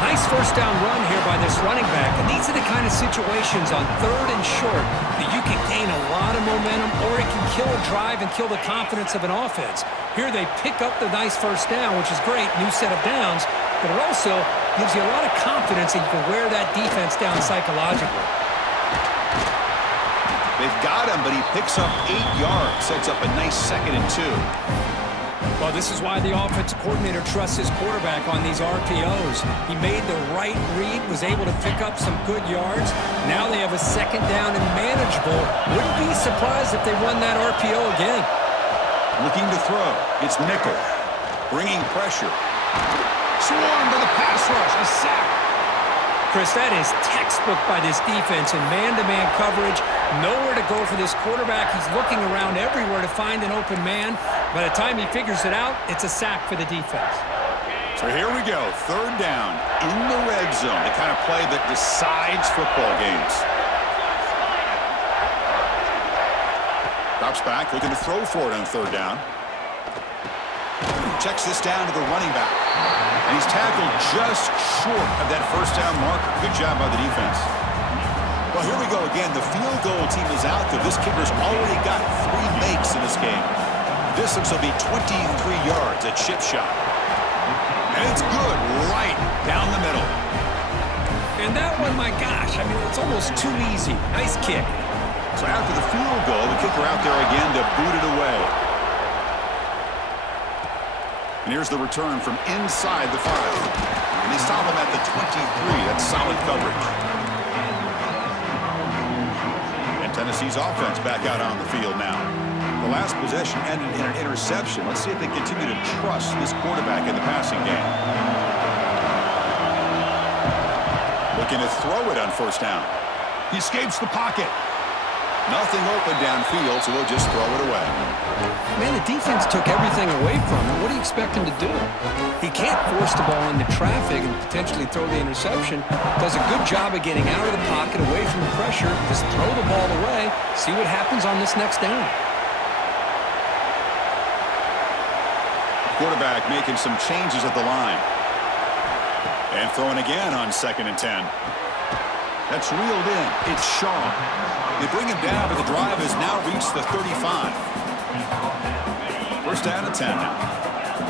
Nice first down run here by this running back. And these are the kind of situations on third and short that you can gain a lot of momentum, or it can kill a drive and kill the confidence of an offense. Here they pick up the nice first down, which is great, new set of downs, but it also gives you a lot of confidence that you can wear that defense down psychologically. They've got him, but he picks up 8 yards, sets up a nice 2nd and 2. Well, this is why the offensive coordinator trusts his quarterback on these RPOs. He made the right read, was able to pick up some good yards. Now they have a 2nd down and manageable. Wouldn't be surprised if they run that RPO again. Looking to throw. It's Nickel. Bringing pressure. Swarmed by the pass rush. A sack. Chris, that is textbook by this defense in man-to-man coverage. Nowhere to go for this quarterback. He's looking around everywhere to find an open man. By the time he figures it out, it's a sack for the defense. So here we go. Third down in the red zone. The kind of play that decides football games. Drops back, looking to throw for it on third down. Checks this down to the running back. And he's tackled just short of that first down marker. Good job by the defense. Well, here we go again. The field goal team is out there. This kicker's already got 3 makes in this game. Distance will be 23 yards at chip shot. And it's good right down the middle. And that one, my gosh, I mean, it's almost too easy. Nice kick. So after the field goal, the kicker out there again to boot it away. And here's the return from inside the 5. And they stop him at the 23. That's solid coverage. And Tennessee's offense back out on the field now. The last possession ended in an interception. Let's see if they continue to trust this quarterback in the passing game. Looking to throw it on first down. He escapes the pocket. Nothing open downfield, so they'll just throw it away. Man, the defense took everything away from him. What do you expect him to do? He can't force the ball into traffic and potentially throw the interception. Does a good job of getting out of the pocket, away from the pressure. Just throw the ball away. See what happens on this next down. Quarterback making some changes at the line. And throwing again on 2nd and 10. That's reeled in. It's Shaw. They bring him down, but the drive has now reached the 35. First down and 10 now.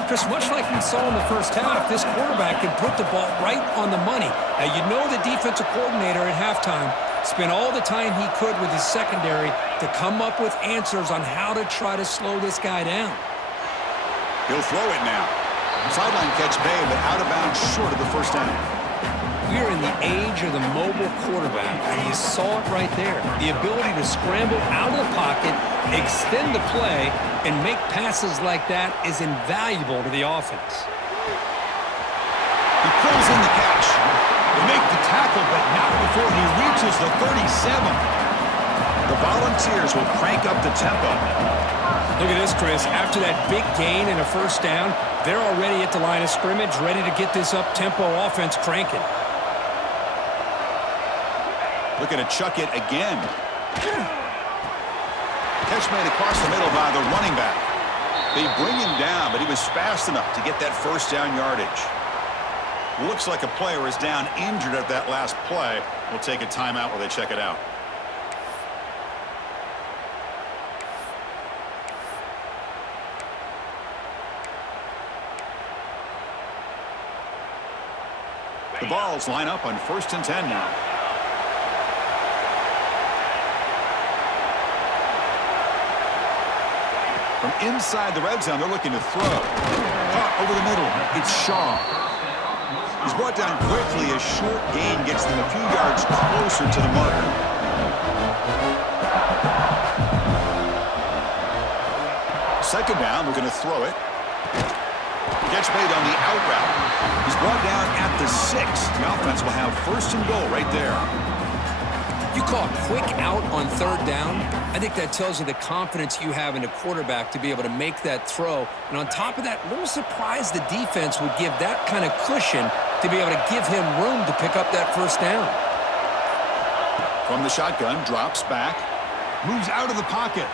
Chris, much like we saw in the first half, this quarterback can put the ball right on the money. Now, you know the defensive coordinator at halftime spent all the time he could with his secondary to come up with answers on how to try to slow this guy down. He'll throw it now. Sideline catch made, but out of bounds short of the first down. We are in the age of the mobile quarterback, and you saw it right there. The ability to scramble out of the pocket, extend the play, and make passes like that is invaluable to the offense. He pulls in the catch. They make the tackle, but not before he reaches the 37. The Volunteers will crank up the tempo. Look at this, Chris. After that big gain and a first down, they're already at the line of scrimmage, ready to get this up-tempo offense cranking. Looking to chuck it again. Catch made across the middle by the running back. They bring him down, but he was fast enough to get that first down yardage. Looks like a player is down injured at that last play. We'll take a timeout while they check it out. The Vols line up on 1st and 10 now. From inside the red zone, they're looking to throw. Caught over the middle. It's Shaw. He's brought down quickly. A short gain gets them a few yards closer to the marker. Second down, we're going to throw it. Catch made on the out route. He's brought down at the 6. The offense will have first and goal right there. You call a quick out on third down. I think that tells you the confidence you have in a quarterback to be able to make that throw. And on top of that, a little surprised the defense would give that kind of cushion to be able to give him room to pick up that first down. From the shotgun, drops back, moves out of the pocket.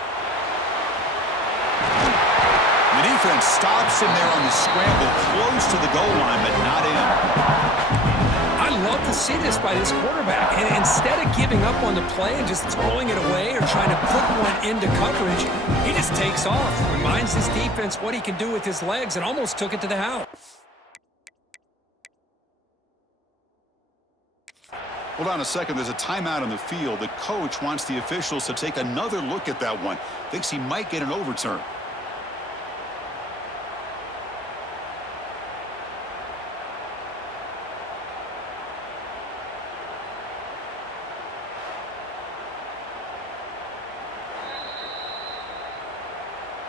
The defense stops him there on the scramble, close to the goal line, but not in. I love to see this by this quarterback. And instead of giving up on the play and just throwing it away or trying to put one into coverage, he just takes off, reminds his defense what he can do with his legs, and almost took it to the house. Hold on a second. There's a timeout on the field. The coach wants the officials to take another look at that one. Thinks he might get an overturn.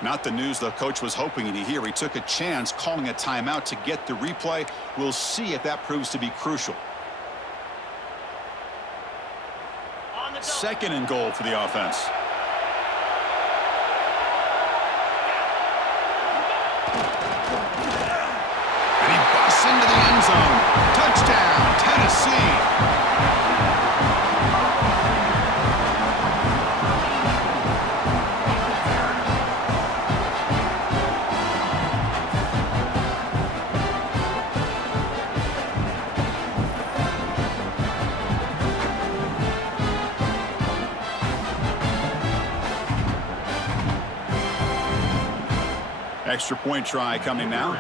Not the news the coach was hoping to hear. He took a chance calling a timeout to get the replay. We'll see if that proves to be crucial. Second and goal for the offense. And he busts into the end zone. Touchdown, Tennessee. Extra point try coming now.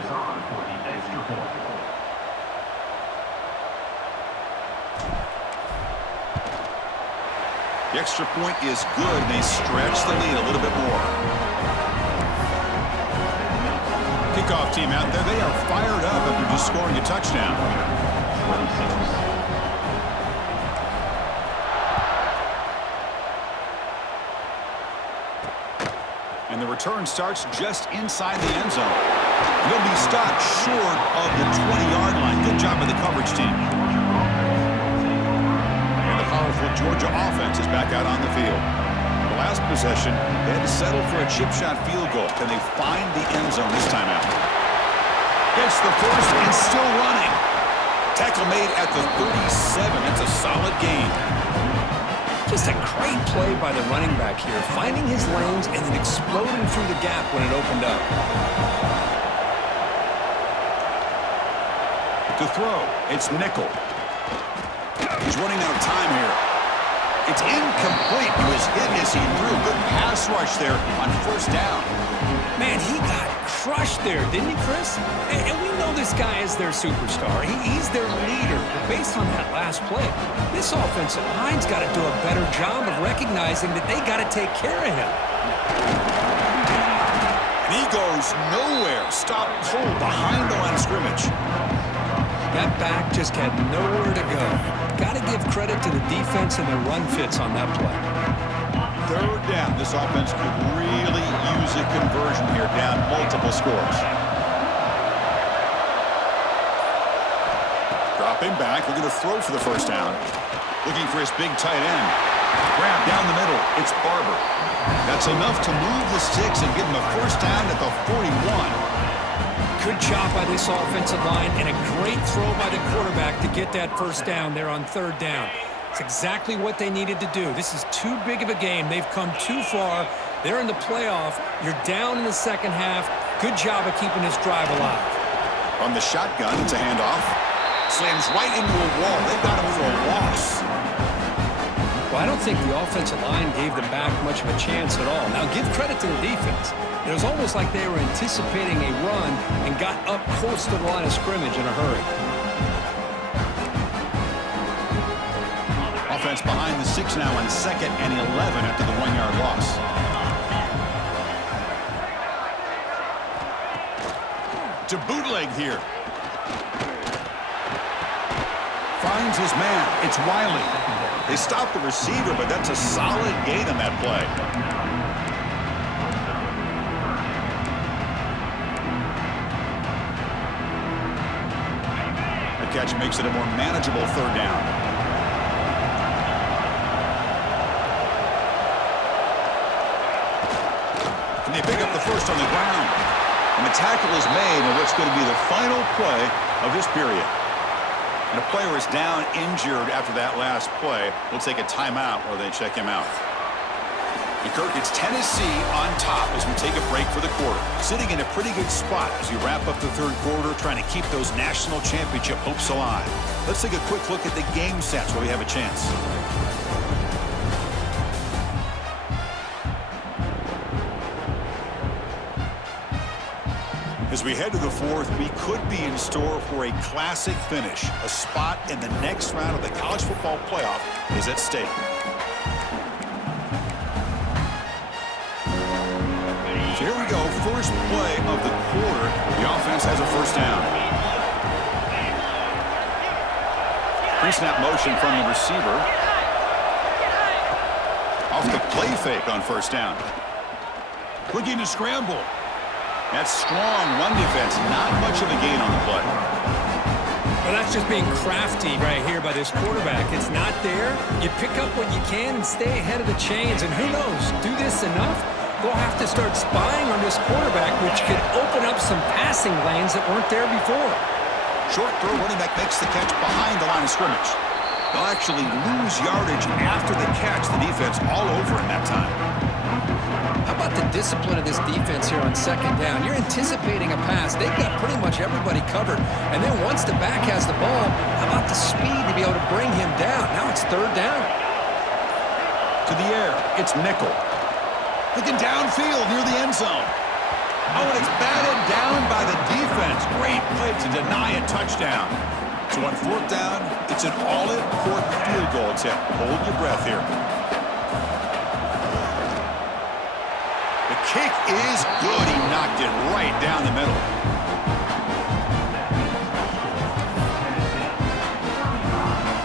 The extra point is good. They stretch the lead a little bit more. Kickoff team out there. They are fired up after just scoring a touchdown. And the return starts just inside the end zone. He'll be stopped short of the 20-yard line. Good job by the coverage team. And the powerful Georgia offense is back out on the field. The last possession, they had to settle for a chip shot field goal. Can they find the end zone this time out? Gets the first and still running. Tackle made at the 37. That's a solid gain. Just a great play by the running back here, finding his lanes and then exploding through the gap when it opened up. To throw, it's nickel. He's running out of time here. It's incomplete. He was hit as he threw. Good pass rush there on first down. Man, he got crushed there, didn't he, Chris? And we know this guy is their superstar. He's their leader. But based on that last play, this offensive line's got to do a better job of recognizing that they got to take care of him. And he goes nowhere. Stop cold behind the line of scrimmage. That back just had nowhere to go. Got to give credit to the defense and their run fits on that play. Third down. This offense could really use a conversion here, down multiple scores. Dropping back, looking to throw for the first down. Looking for his big tight end. Grab down the middle. It's Barber. That's enough to move the sticks and give him a first down at the 41. Good job by this offensive line and a great throw by the quarterback to get that first down there on third down. It's exactly what they needed to do. This is too big of a game. They've come too far. They're in the playoff. You're down in the second half. Good job of keeping this drive alive. On the shotgun, it's a handoff. Slams right into a wall. They got him for a loss. Well, I don't think the offensive line gave them back much of a chance at all. Now, give credit to the defense. It was almost like they were anticipating a run and got up close to the line of scrimmage in a hurry. Offense behind the 6 now on 2nd and 11 after the 1-yard loss. To bootleg here. finds his man. It's Wiley. They stopped the receiver, but that's a solid gain on that play. The catch makes it a more manageable third down. Can they pick up the first on the ground? And the tackle is made in what's going to be the final play of this period. And a player is down injured after that last play. We'll take a timeout while they check him out. And Kirk, it's Tennessee on top as we take a break for the quarter. Sitting in a pretty good spot as we wrap up the third quarter, trying to keep those national championship hopes alive. Let's take a quick look at the game stats while we have a chance. As we head to the fourth, we could be in store for a classic finish. A spot in the next round of the college football playoff is at stake. So here we go, first play of the quarter. The offense has a first down. Pre-snap motion from the receiver. Off the play fake on first down. Looking to scramble. That's strong run defense. Not much of a gain on the play. Well, that's just being crafty right here by this quarterback. It's not there. You pick up what you can and stay ahead of the chains. And who knows, do this enough, they'll have to start spying on this quarterback, which could open up some passing lanes that weren't there before. Short throw, running back makes the catch behind the line of scrimmage. They'll actually lose yardage after the catch. The defense all over in that time. How about the discipline of this defense here on second down? You're anticipating a pass. They've got pretty much everybody covered. And then once the back has the ball, how about the speed to be able to bring him down? Now it's third down. To the air, it's Nickel. Looking downfield near the end zone. Oh, and it's batted down by the defense. Great play to deny a touchdown. So on fourth down, it's an all-important field goal attempt. Hold your breath here. Kick is good. He knocked it right down the middle.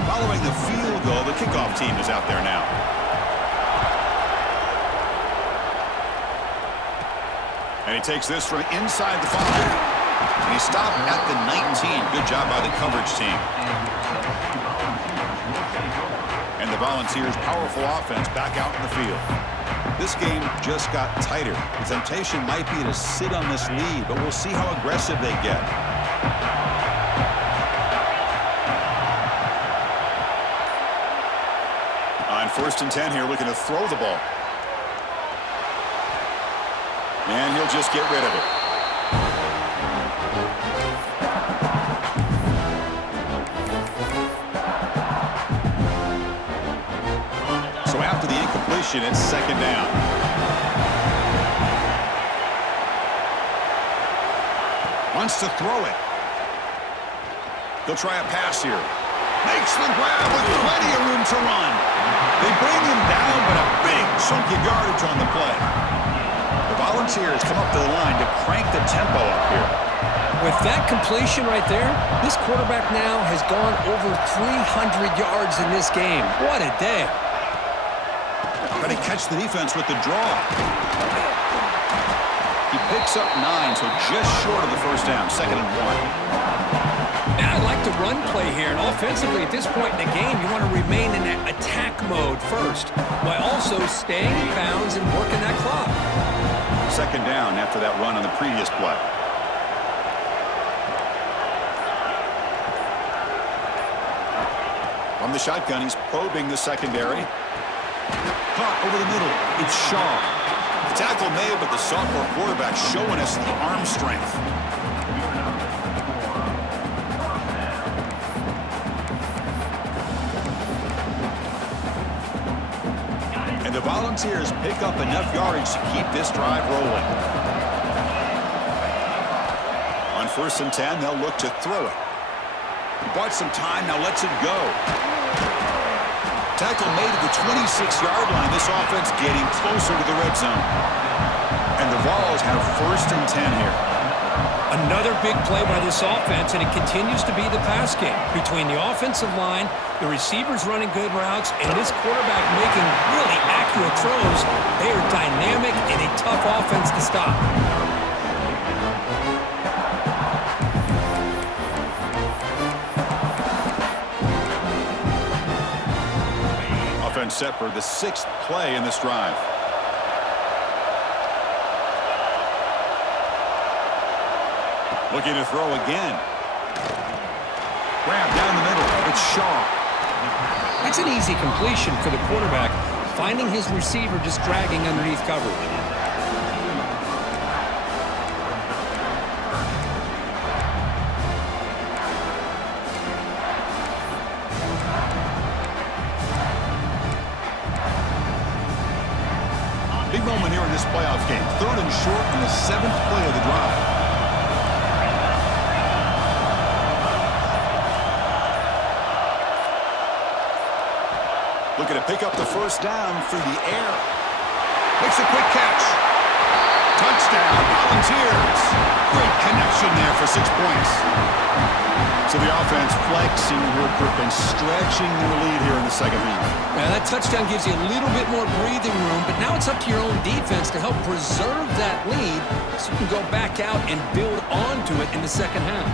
Following the field goal, the kickoff team is out there now. And he takes this from inside the 5. And he stopped at the 19. Good job by the coverage team. And the Volunteers' powerful offense back out in the field. This game just got tighter. The temptation might be to sit on this lead, but we'll see how aggressive they get. On first and 10 here, looking to throw the ball. And he'll just get rid of it. So after the incompletion, it's second down. Wants to throw it. They'll try a pass here. Makes the grab with plenty of room to run. They bring him down, but a big chunk of yardage on the play. The Volunteers come up to the line to crank the tempo up here. With that completion right there, this quarterback now has gone over 300 yards in this game. What a day. Trying to catch the defense with the draw. He picks up 9, so just short of the first down, second and 1. Now I like the run play here, and offensively at this point in the game, you want to remain in that attack mode first, while also staying in bounds and working that clock. Second down after that run on the previous play. From the shotgun, he's probing the secondary. Caught over the middle. It's Shaw. The tackle made, but the sophomore quarterback showing us the arm strength. And the Volunteers pick up enough yardage to keep this drive rolling. On first and 10, they'll look to throw it. He bought some time, now lets it go. Tackle made at the 26-yard line. This offense getting closer to the red zone. And the Vols have first and 10 here. Another big play by this offense, and it continues to be the pass game. Between the offensive line, the receivers running good routes, and this quarterback making really accurate throws, they are dynamic and a tough offense to stop. Offense set for the 6th play in this drive. Looking to throw again. Grab down the middle. It's Shaw. That's an easy completion for the quarterback, finding his receiver just dragging underneath coverage. Big moment here in this playoff game. 3rd and short on the 7th play of the drive. Looking to pick up the first down through the air. Makes a quick catch. Touchdown, Volunteers. Great connection there for 6 points. So the offense flexing real quick and stretching their lead here in the second half. Now that touchdown gives you a little bit more breathing room, but now it's up to your own defense to help preserve that lead so you can go back out and build onto it in the second half.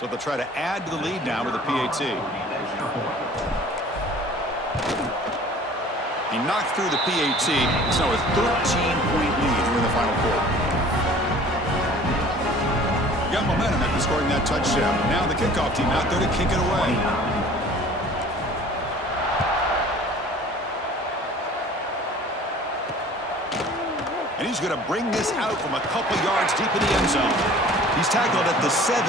So they'll try to add to the lead now with a PAT. He knocked through the PAT. So a 13-point lead here in the final quarter. Got momentum after scoring that touchdown. Now the kickoff team out there to kick it away. And he's going to bring this out from a couple yards deep in the end zone. He's tackled at the 17,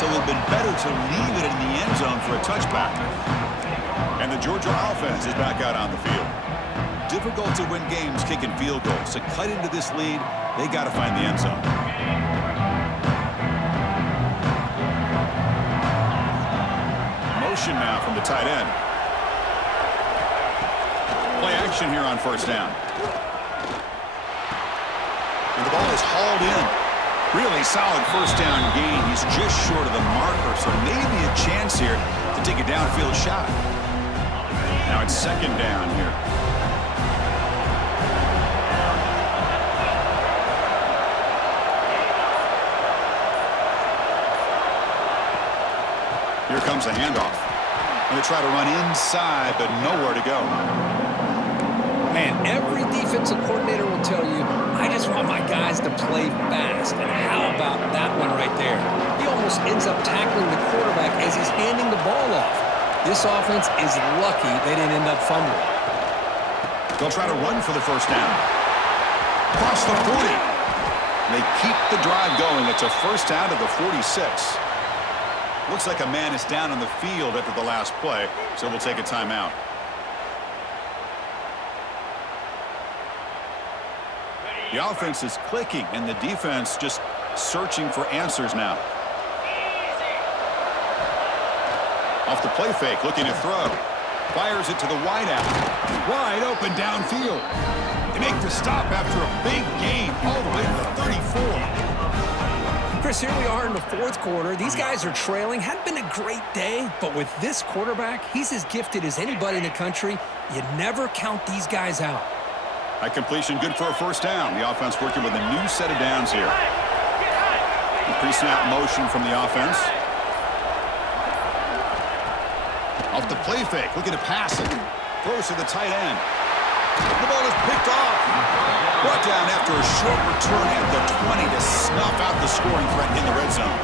so it would have been better to leave it in the end zone for a touchback. And the Georgia offense is back out on the field. Difficult to win games kicking field goals. To cut into this lead, they got to find the end zone. Motion now from the tight end. Play action here on first down. And the ball is hauled in. Really solid first down gain. He's just short of the marker, so maybe a chance here to take a downfield shot. Now it's 2nd down here. Here comes a handoff. And they try to run inside, but nowhere to go. Man, every defensive coordinator will tell you, I just want my guys to play fast. And how about that one right there? He almost ends up tackling the quarterback as he's handing the ball off. This offense is lucky they didn't end up fumbling. They'll try to run for the first down. Across the 40. They keep the drive going. It's a first down to the 46. Looks like a man is down on the field after the last play, so we'll take a timeout. The offense is clicking, and the defense just searching for answers now. Off the play fake, looking to throw. Fires it to the wideout. Wide open downfield. They make the stop after a big gain all the way to the 34. Chris, here we are in the 4th quarter. These guys are trailing. Hadn't been a great day, but with this quarterback, he's as gifted as anybody in the country. You never count these guys out. That completion good for a first down. The offense working with a new set of downs here. Pre-snap motion from the offense. Off the play fake, looking to pass it. Throws to the tight end. The ball is picked off. Brought down after a short return at the 20 to snuff out the scoring threat in the red zone.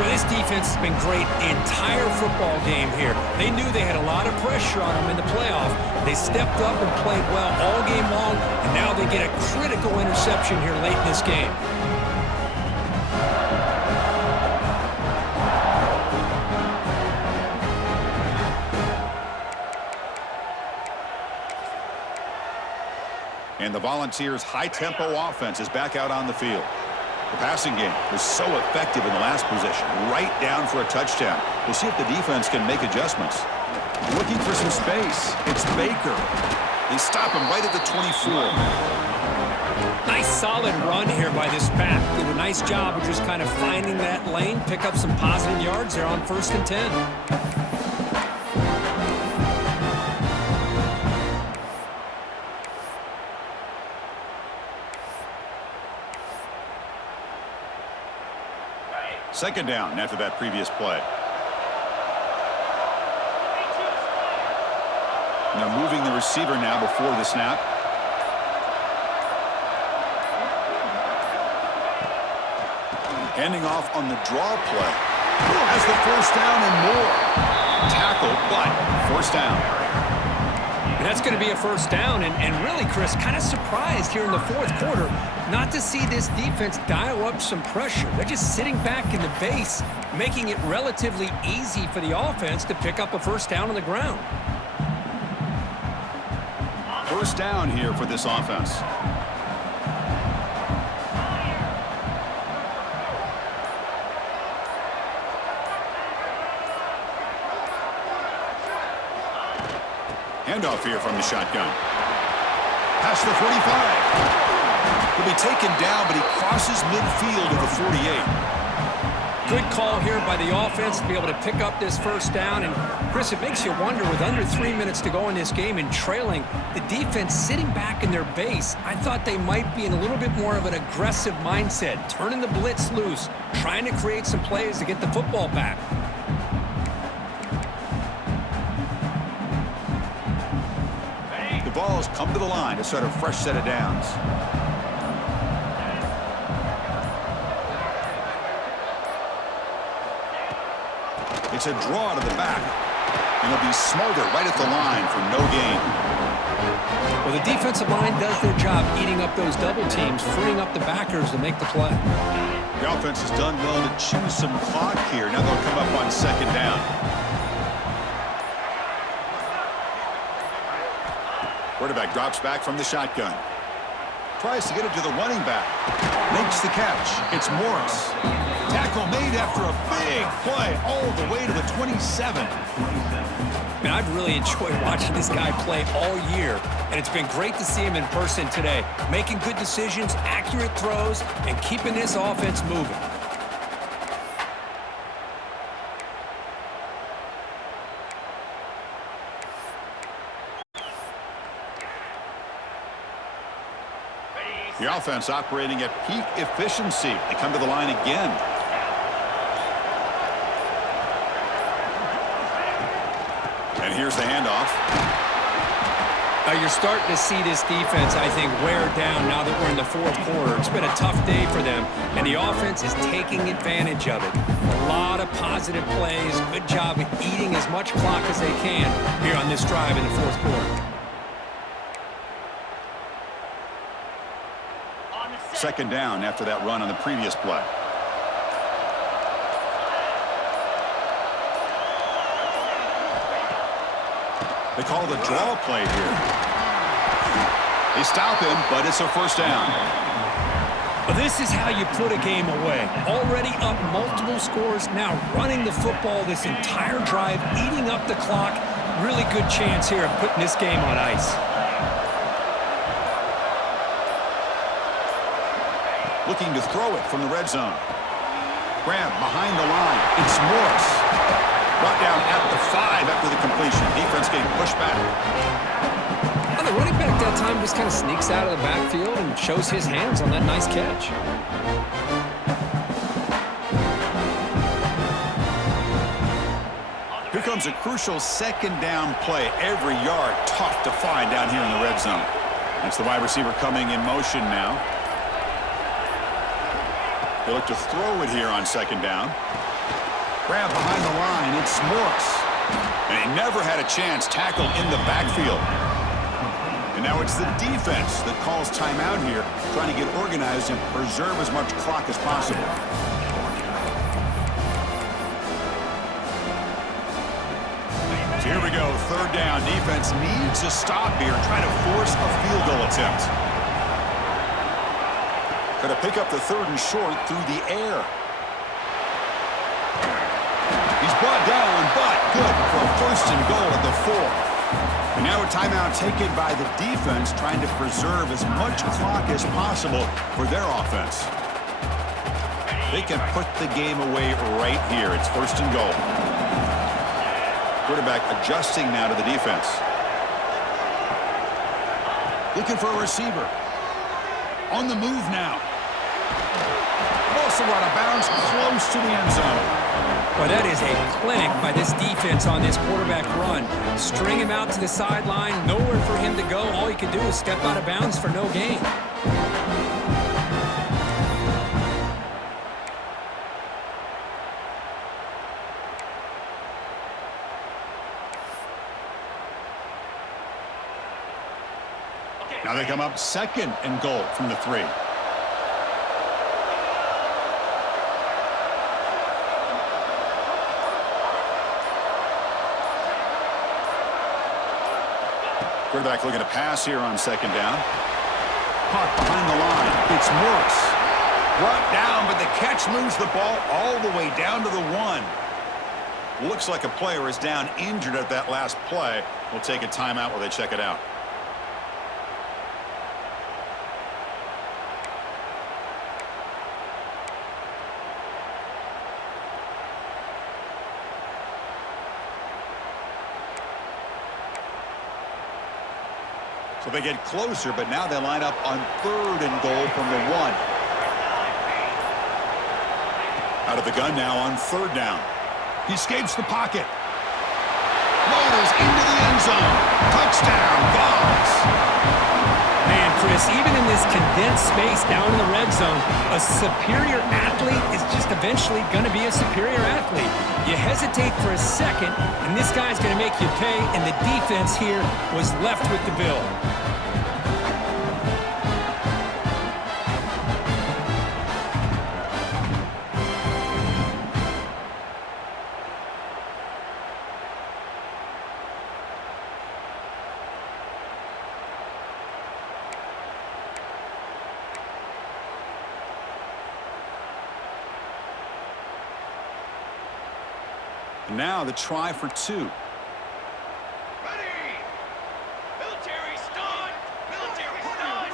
Well, this defense has been great the entire football game here. They knew they had a lot of pressure on them in the playoff. They stepped up and played well all game long, and now they get a critical interception here late in this game. And the Volunteers' high-tempo offense is back out on the field. The passing game was so effective in the last possession, right down for a touchdown. We'll see if the defense can make adjustments. Looking for some space. It's Baker. They stop him right at the 24. Nice solid run here by this back. Did a nice job of just kind of finding that lane, pick up some positive yards there on 1st and 10. Second down after that previous play. They're moving the receiver now before the snap. Handing off on the draw play. Has the first down and more. Tackle, but first down. And that's going to be a first down. And really, Chris, kind of surprised here in the 4th quarter not to see this defense dial up some pressure. They're just sitting back in the base, making it relatively easy for the offense to pick up a first down on the ground. First down here for this offense. Handoff here from the shotgun. Past the 45. He'll be taken down, but he crosses midfield of the 48. Good call here by the offense to be able to pick up this first down. And, Chris, it makes you wonder, with under 3 minutes to go in this game and trailing, the defense sitting back in their base, I thought they might be in a little bit more of an aggressive mindset, turning the blitz loose, trying to create some plays to get the football back. The ball's come to the line to start a fresh set of downs. It's a draw to the back. And he'll be smothered right at the line for no gain. Well, the defensive line does their job eating up those double teams, freeing up the backers to make the play. The offense has done well to chew some clock here. Now they'll come up on second down. Quarterback drops back from the shotgun. Tries to get it to the running back. Makes the catch. It's Morris. Tackle made after a big play all the way to the 27. Man, I've really enjoyed watching this guy play all year, and it's been great to see him in person today, making good decisions, accurate throws, and keeping this offense moving. The offense operating at peak efficiency. They come to the line again. And here's the handoff. You're starting to see this defense, I think, wear down now that we're in the 4th quarter. It's been a tough day for them, and the offense is taking advantage of it. A lot of positive plays. Good job of eating as much clock as they can here on this drive in the 4th quarter. Second down after that run on the previous play. They call the draw play here. They stop him, but it's a first down. Well, this is how you put a game away. Already up multiple scores, now running the football this entire drive, eating up the clock. Really good chance here of putting this game on ice. Looking to throw it from the red zone. Grab behind the line. It's Morris. Brought down at the 5 after the completion. Defense getting pushed back. Well, the running back that time just kind of sneaks out of the backfield and shows his hands on that nice catch. Here comes a crucial second down play. Every yard tough to find down here in the red zone. That's the wide receiver coming in motion now. They look to throw it here on second down. Grab behind the line. It's Morris. And he never had a chance tackled in the backfield. And now it's the defense that calls timeout here, trying to get organized and preserve as much clock as possible. So here we go. Third down. Defense needs a stop here, trying to force a field goal attempt. Going to pick up the 3rd and short through the air. He's brought down, but good for a 1st and goal at the 4. And now a timeout taken by the defense, trying to preserve as much clock as possible for their offense. They can put the game away right here. It's 1st and goal. Quarterback adjusting now to the defense. Looking for a receiver. On the move now. Also out of bounds, close to the end zone. Well, that is a clinic by this defense on this quarterback run. String him out to the sideline, nowhere for him to go. All he can do is step out of bounds for no gain. Now they come up 2nd and goal from the 3. Quarterback looking to pass here on 2nd down. Caught behind the line. It's Morris. Brought down, but the catch moves the ball all the way down to the 1. Looks like a player is down injured at that last play. We'll take a timeout while they check it out. So they get closer, but now they line up on 3rd and goal from the 1. Out of the gun now on 3rd down. He escapes the pocket. Motors into the end zone. Touchdown, Dogs. Man, Chris, even in this condensed space down in the red zone, a superior athlete is just eventually going to be a superior athlete. You hesitate for a second, and this guy's going to make you pay, and the defense here was left with the bill. Now the try for 2. Ready! Military stun! Military stun!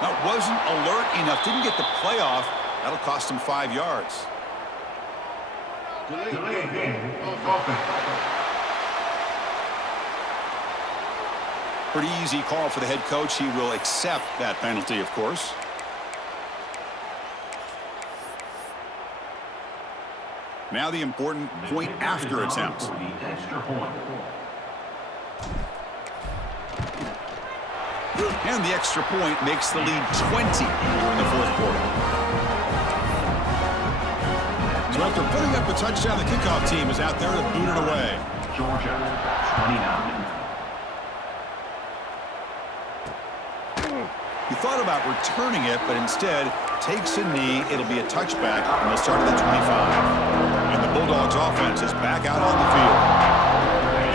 That wasn't alert enough. Didn't get the playoff. That'll cost him 5 yards. Delayed game of offense. Pretty easy call for the head coach. He will accept that penalty, of course. Now the important point after attempt. And the extra point makes the lead 20 here in the 4th quarter. So after putting up a touchdown, the kickoff team is out there to boot it away. Georgia, 29. He thought about returning it, but instead takes a knee. It'll be a touchback, and they'll start at the 25. And the Bulldogs offense is back out on the field.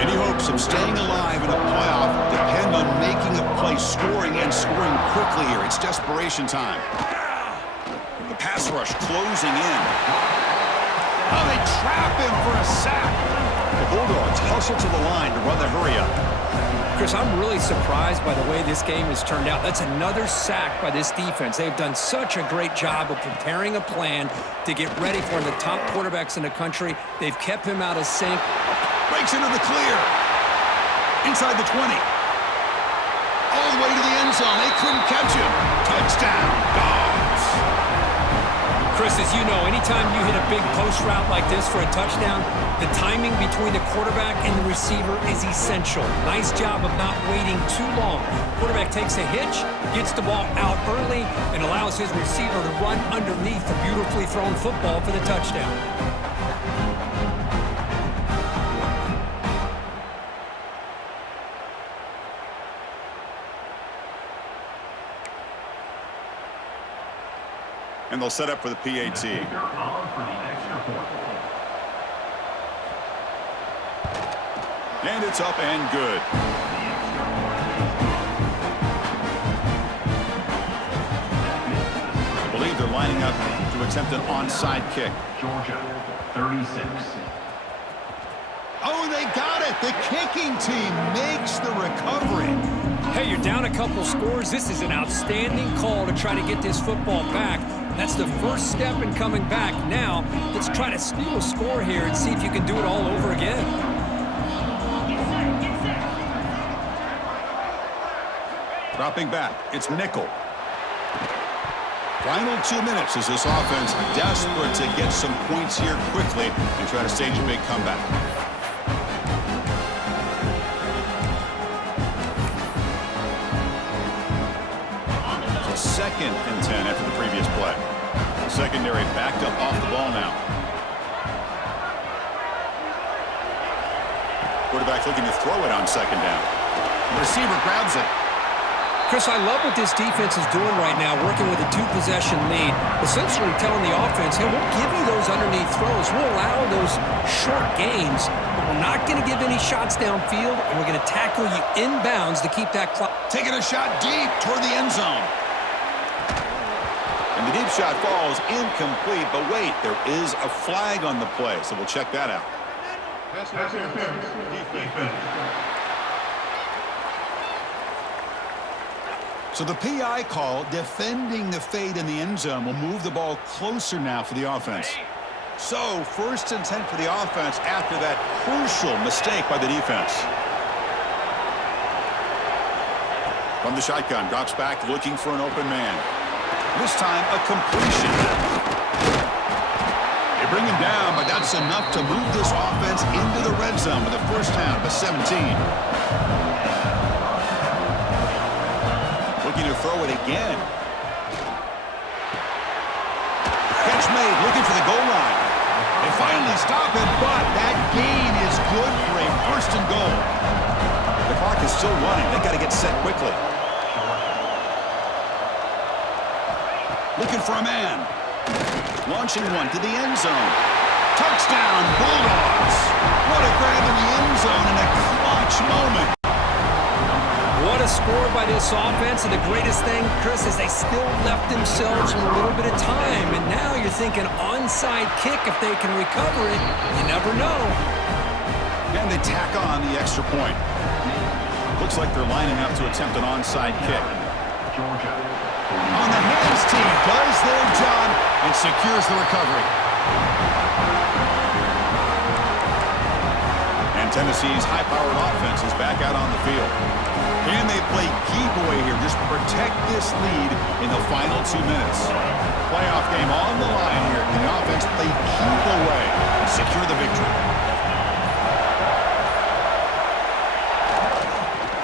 Any hopes of staying alive in a playoff depend on making a play, scoring, and scoring quickly here. It's desperation time. The pass rush closing in. Oh, they trap him for a sack. The Bulldogs hustle to the line to run the hurry up. Chris, I'm really surprised by the way this game has turned out. That's another sack by this defense. They've done such a great job of preparing a plan to get ready for the top quarterbacks in the country. They've kept him out of sync. Breaks into the clear. Inside the 20. All the way to the end zone. They couldn't catch him. Touchdown, Dogs. Chris, as you know, anytime you hit a big post route like this for a touchdown, the timing between the quarterback and the receiver is essential. Nice job of not waiting too long. Quarterback takes a hitch, gets the ball out early, and allows his receiver to run underneath the beautifully thrown football for the touchdown. And they'll set up for the PAT. They're on for the extra point. And it's up and good. I believe they're lining up to attempt an onside kick. Georgia, 36. Oh, they got it. The kicking team makes the recovery. Hey, you're down a couple scores. This is an outstanding call to try to get this football back. That's the first step in coming back. Now, let's try to steal a score here and see if you can do it all over again. Dropping back, it's nickel. Final 2 minutes as this offense desperate to get some points here quickly and try to stage a big comeback. So 2nd and 10 after the previous play. Secondary backed up off the ball now. Quarterback looking to throw it on 2nd down. The receiver grabs it. Chris, I love what this defense is doing right now, working with a 2-possession lead, essentially telling the offense, hey, we'll give you those underneath throws. We'll allow those short gains, but we're not going to give any shots downfield, and we're going to tackle you inbounds to keep that clock. Taking a shot deep toward the end zone. And the deep shot falls incomplete, but wait, there is a flag on the play, so we'll check that out. So the PI call, defending the fade in the end zone, will move the ball closer now for the offense. So 1st and 10 for the offense after that crucial mistake by the defense. From the shotgun, drops back looking for an open man. This time a completion. They bring him down, but that's enough to move this offense into the red zone with a first down of 17. Looking to throw it again. Catch made, looking for the goal line. They finally stop him, but that gain is good for a 1st and goal. The clock is still running. They got to get set quickly. Looking for a man. Launching one to the end zone. Touchdown, Bulldogs. What a grab in the end zone in a clutch moment. What a score by this offense, and the greatest thing, Chris, is they still left themselves with a little bit of time, and now you're thinking onside kick if they can recover it. You never know. And they tack on the extra point. Looks like they're lining up to attempt an onside kick. Georgia. On the hands team, does their job and secures the recovery. And Tennessee's high-powered offense is back out on the field. Can they play keep away here? Just protect this lead in the final 2 minutes. Playoff game on the line here. Can the offense play keep away and secure the victory?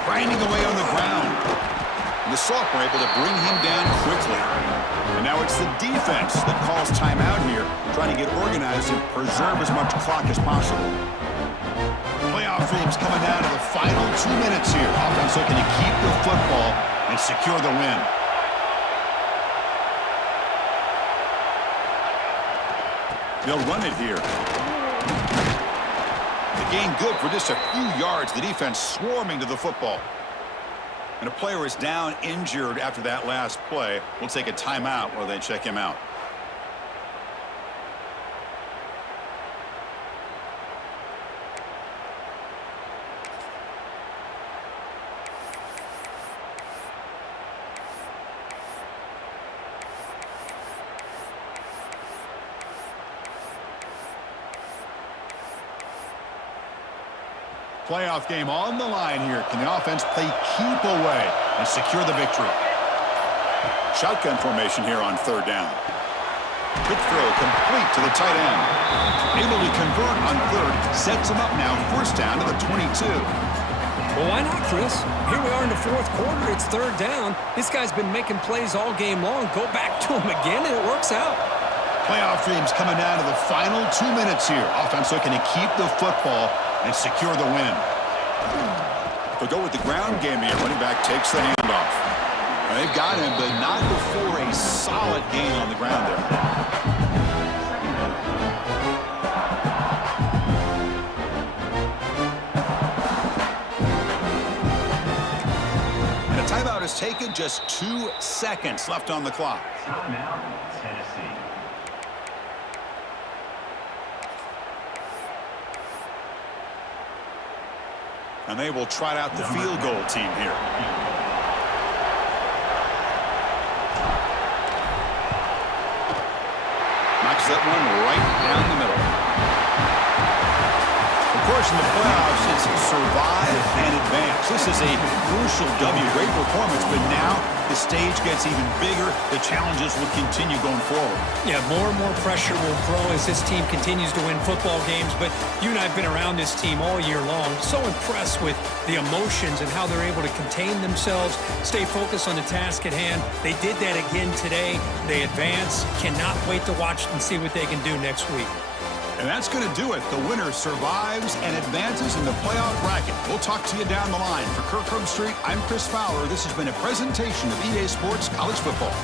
Grinding away on the ground. And the Sophomore able to bring him down quickly. And now it's the defense that calls timeout here, trying to get organized and preserve as much clock as possible. Playoff dreams coming down to the final 2 minutes here. Offense looking to keep the football and secure the win. They'll run it here. The gain good for just a few yards. The defense swarming to the football. And a player is down injured after that last play. We'll take a timeout while they check him out. Playoff game on the line here. Can the offense play keep away and secure the victory? Shotgun formation here on 3rd down. Quick throw complete to the tight end. Able to convert on 3rd. Sets him up now. 1st down to the 22. Well, why not, Chris? Here we are in the 4th quarter. It's 3rd down. This guy's been making plays all game long. Go back to him again, and it works out. Playoff dreams coming down to the final 2 minutes here. Offense looking to keep the football and secure the win. They'll go with the ground game here. Running back takes the handoff. They've got him, but not before a solid gain on the ground there. Timeout is taken, just 2 seconds left on the clock. Timeout, Tennessee. And they will trot out the field goal team here. Knocks that one right down the middle. Of course, in the playoffs, it's survive and advance. This is a crucial W. Great performance, but now the stage gets even bigger. The challenges will continue going forward. Yeah, more and more pressure will grow as this team continues to win football games. But you and I have been around this team all year long. So impressed with the emotions and how they're able to contain themselves, stay focused on the task at hand. They did that again today. They advance. Cannot wait to watch and see what they can do next week. And that's going to do it. The winner survives and advances in the playoff bracket. We'll talk to you down the line. For Kirk Herbstreit, I'm Chris Fowler. This has been a presentation of EA Sports College Football.